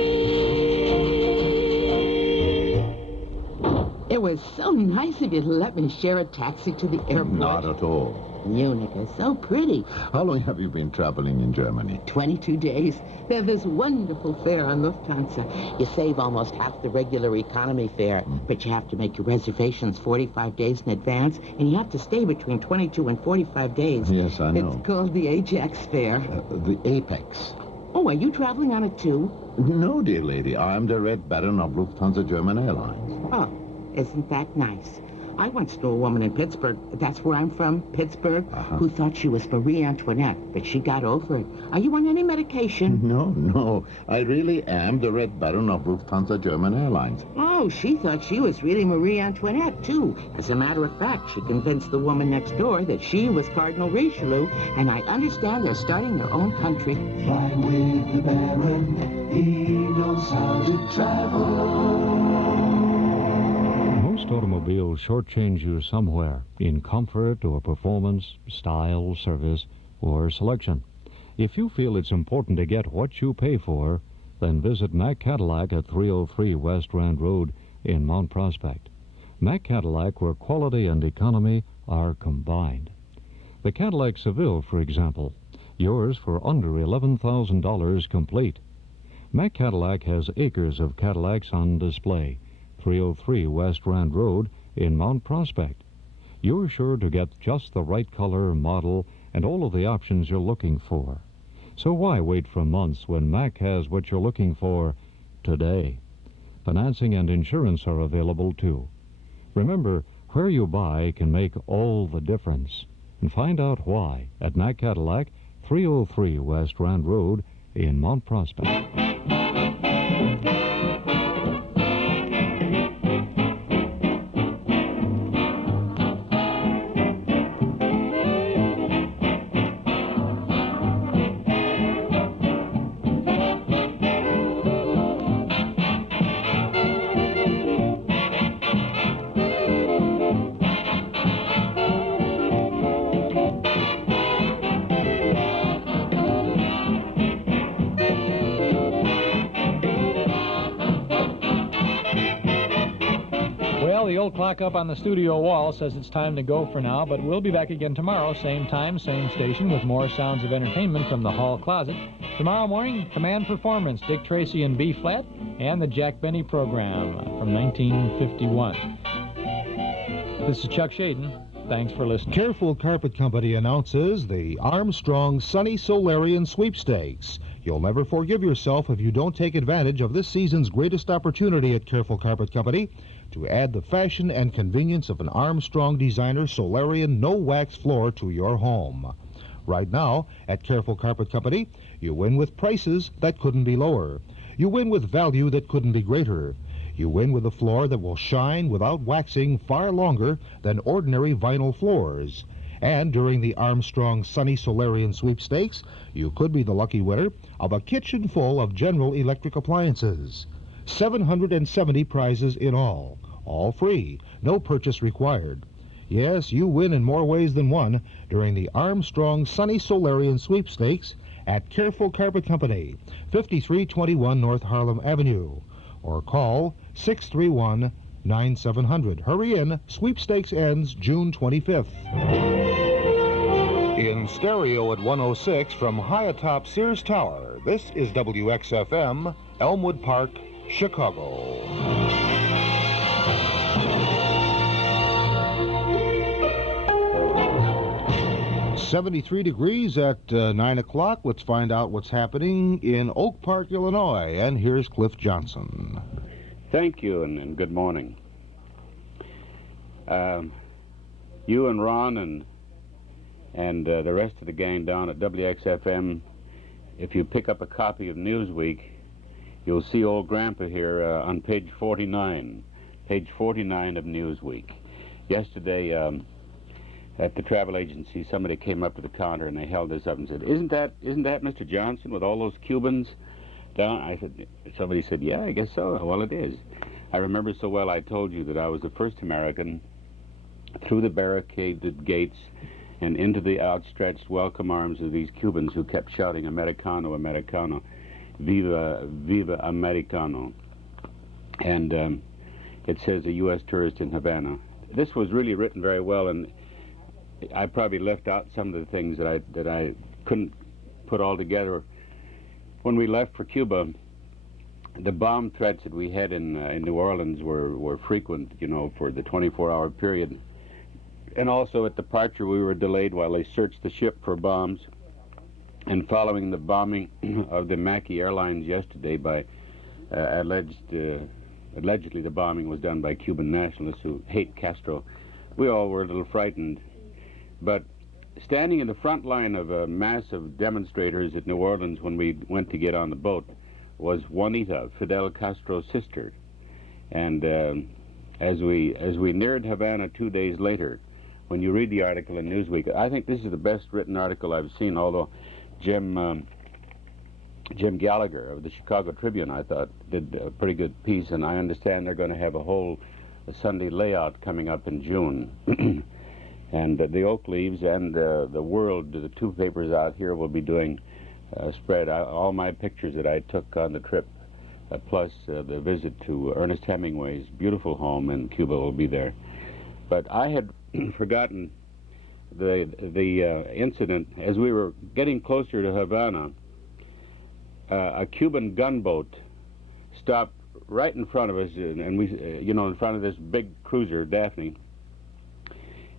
It was so nice of you to let me share a taxi to the airport. Not at all. Munich is so pretty. How long have you been traveling in Germany? 22 days. They have this wonderful fare on Lufthansa. You save almost half the regular economy fare, but you have to make your reservations 45 days in advance, and you have to stay between 22 and 45 days. Yes, I know. It's called the Ajax fare. The Apex. Oh, are you traveling on it too? No, dear lady. I'm the Red Baron of Lufthansa German Airlines. Oh, isn't that nice? I once knew a woman in Pittsburgh, that's where I'm from, Pittsburgh, who thought she was Marie Antoinette, but she got over it. Are you on any medication? No. I really am the Red Baron of Lufthansa German Airlines. Oh, she thought she was really Marie Antoinette, too. As a matter of fact, she convinced the woman next door that she was Cardinal Richelieu, and I understand they're starting their own country. Fly with the Baron, he knows how to travel. Most automobiles shortchange you somewhere in comfort or performance, style, service, or selection. If you feel it's important to get what you pay for, then visit Mack Cadillac at 303 West Rand Road in Mount Prospect. Mack Cadillac, where quality and economy are combined. The Cadillac Seville, for example, yours for under $11,000 complete. Mack Cadillac has acres of Cadillacs on display. 303 West Rand Road in Mount Prospect. You're sure to get just the right color, model, and all of the options you're looking for. So why wait for months when Mack has what you're looking for today? Financing and insurance are available too. Remember, where you buy can make all the difference. And find out why at Mack Cadillac, 303 West Rand Road in Mount Prospect. The old clock up on the studio wall says it's time to go for now, but we'll be back again tomorrow, same time, same station, with more sounds of entertainment from the hall closet. Tomorrow morning, Command Performance, Dick Tracy in B-flat, and the Jack Benny program from 1951. This is Chuck Shaden. Thanks for listening. Careful Carpet Company announces the Armstrong Sunny Solarian Sweepstakes. You'll never forgive yourself if you don't take advantage of this season's greatest opportunity at Careful Carpet Company to add the fashion and convenience of an Armstrong Designer Solarian no-wax floor to your home. Right now, at Careful Carpet Company, you win with prices that couldn't be lower. You win with value that couldn't be greater. You win with a floor that will shine without waxing far longer than ordinary vinyl floors. And during the Armstrong Sunny Solarian Sweepstakes, you could be the lucky winner of a kitchen full of General Electric appliances. 770 prizes in all free, no purchase required. Yes, you win in more ways than one during the Armstrong Sunny Solarian Sweepstakes at Careful Carpet Company, 5321 North Harlem Avenue, or call 631-9700. Hurry in, sweepstakes ends June 25th. In stereo at 106 from high atop Sears Tower, this is WXFM, Elmwood Park, Chicago. 73 degrees at 9 o'clock. Let's find out what's happening in Oak Park, Illinois. And here's Cliff Johnson. Thank you, and good morning. You and Ron and the rest of the gang down at WXFM, if you pick up a copy of Newsweek, you'll see old Grandpa here on page 49 of Newsweek. Yesterday, at the travel agency, somebody came up to the counter and they held this up and said, Isn't that Mr. Johnson with all those Cubans down? Somebody said, yeah, I guess so. Well, it is. I remember so well I told you that I was the first American through the barricaded gates and into the outstretched welcome arms of these Cubans who kept shouting, Americano, Americano, Viva, Viva Americano. And it says a U.S. tourist in Havana. This was really written very well, and I probably left out some of the things that I couldn't put all together. When we left for Cuba, the bomb threats that we had in New Orleans were frequent, you know, for the 24-hour period. And also at departure, we were delayed while they searched the ship for bombs. And following the bombing of the Mackey Airlines yesterday by allegedly the bombing was done by Cuban nationalists who hate Castro, we all were a little frightened. But standing in the front line of a mass of demonstrators at New Orleans when we went to get on the boat was Juanita, Fidel Castro's sister. And as we neared Havana 2 days later, when you read the article in Newsweek, I think this is the best written article I've seen, although Jim Gallagher of the Chicago Tribune, I thought, did a pretty good piece, and I understand they're going to have a Sunday layout coming up in June. And the Oak Leaves and the World, the two papers out here, will be doing a spread. All my pictures that I took on the trip, plus the visit to Ernest Hemingway's beautiful home in Cuba, will be there. But I had forgotten the incident. As we were getting closer to Havana, a Cuban gunboat stopped right in front of us, and we, in front of this big cruiser, Daphne.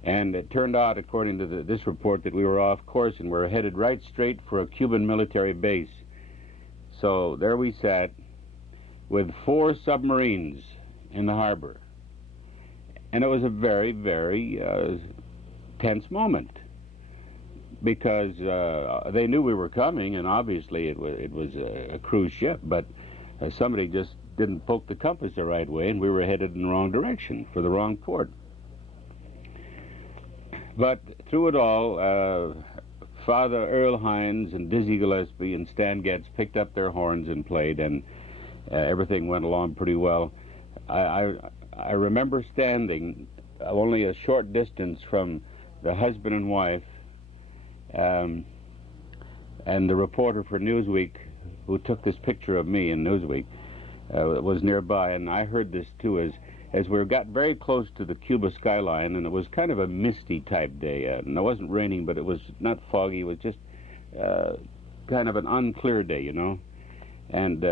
And it turned out, according to this report, that we were off course and we were headed right straight for a Cuban military base. So there we sat with 4 submarines in the harbor. And it was a very, very tense moment, because they knew we were coming, and obviously it was a cruise ship, but somebody just didn't poke the compass the right way, and we were headed in the wrong direction for the wrong port. But through it all, Father Earl Hines and Dizzy Gillespie and Stan Getz picked up their horns and played, and everything went along pretty well. I remember standing only a short distance from the husband and wife and the reporter for Newsweek who took this picture of me in Newsweek was nearby, and I heard this too as we got very close to the Cuba skyline, and it was kind of a misty type day, and it wasn't raining, but it was not foggy. It was just kind of an unclear day, and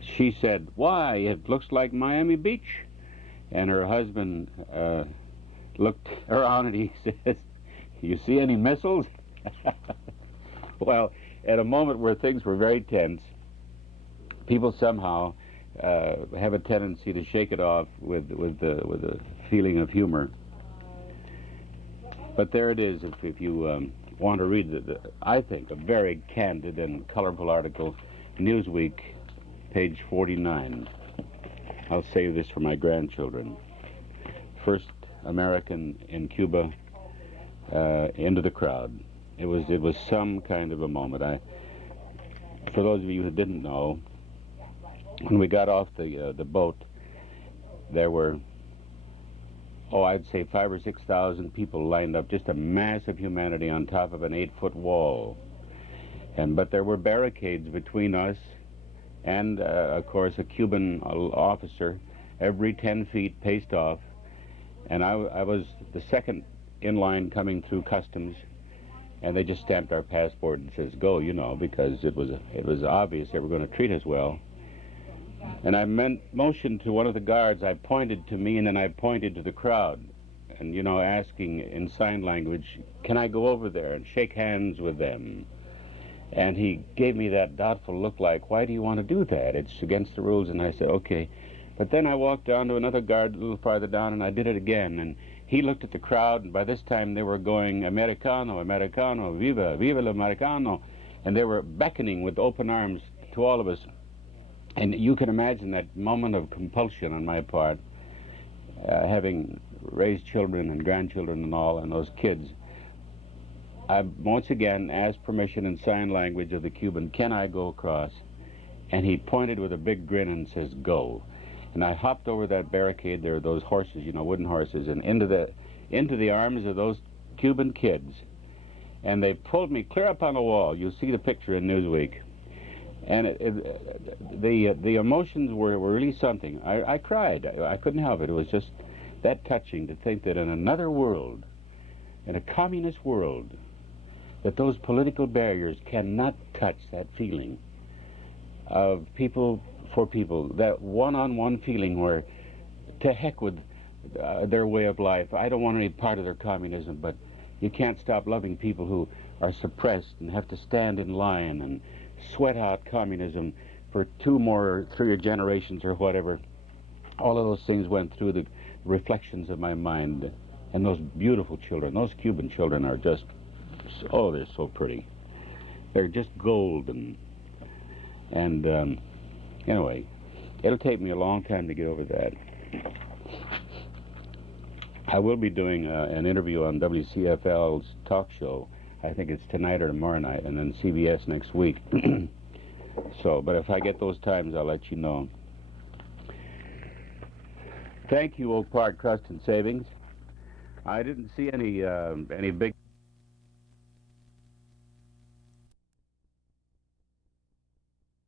she said, "Why, it looks like Miami Beach." And her husband looked around and he says, "You see any missiles?" Well, at a moment where things were very tense, people somehow have a tendency to shake it off with a feeling of humor. But there it is. If you want to read I think, a very candid and colorful article, Newsweek, page 49. I'll save this for my grandchildren. First American in Cuba into the crowd. It was some kind of a moment. For those of you who didn't know, when we got off the boat, there were, I'd say 5,000 or 6,000 people lined up, just a mass of humanity on top of an 8-foot wall. But there were barricades between us and, of course, a Cuban officer every 10 feet paced off. And I was the second in line coming through customs, and they just stamped our passport and says, "Go," because it was obvious they were going to treat us well. And I motioned to one of the guards. I pointed to me, and then I pointed to the crowd, and, asking in sign language, "Can I go over there and shake hands with them?" And he gave me that doubtful look like, "Why do you want to do that? It's against the rules." And I said, "Okay." But then I walked down to another guard a little farther down, and I did it again. And he looked at the crowd, and by this time they were going, "Americano, Americano, viva, viva l'americano." And they were beckoning with open arms to all of us. And you can imagine that moment of compulsion on my part, having raised children and grandchildren and all, and those kids. I once again asked permission in sign language of the Cuban, "Can I go across?" And he pointed with a big grin and says, "Go." And I hopped over that barricade. There are those horses, wooden horses, and into the arms of those Cuban kids. And they pulled me clear up on the wall. You'll see the picture in Newsweek. And the emotions were really something. I cried. I couldn't help it. It was just that touching to think that in another world, in a communist world, that those political barriers cannot touch that feeling of people for people, that one-on-one feeling where, to heck with their way of life. I don't want any part of their communism, but you can't stop loving people are suppressed and have to stand in line and sweat out communism for 2 more, 3 generations or whatever. All of those things went through the reflections of my mind. And those beautiful children, those Cuban children are just, oh, they're so pretty. They're just gold. And anyway, it'll take me a long time to get over that. I will be doing an interview on WCFL's talk show. I think it's tonight or tomorrow night, and then CBS next week. So, but if I get those times, I'll let you know. Thank you, Oak Park Trust and Savings. I didn't see any big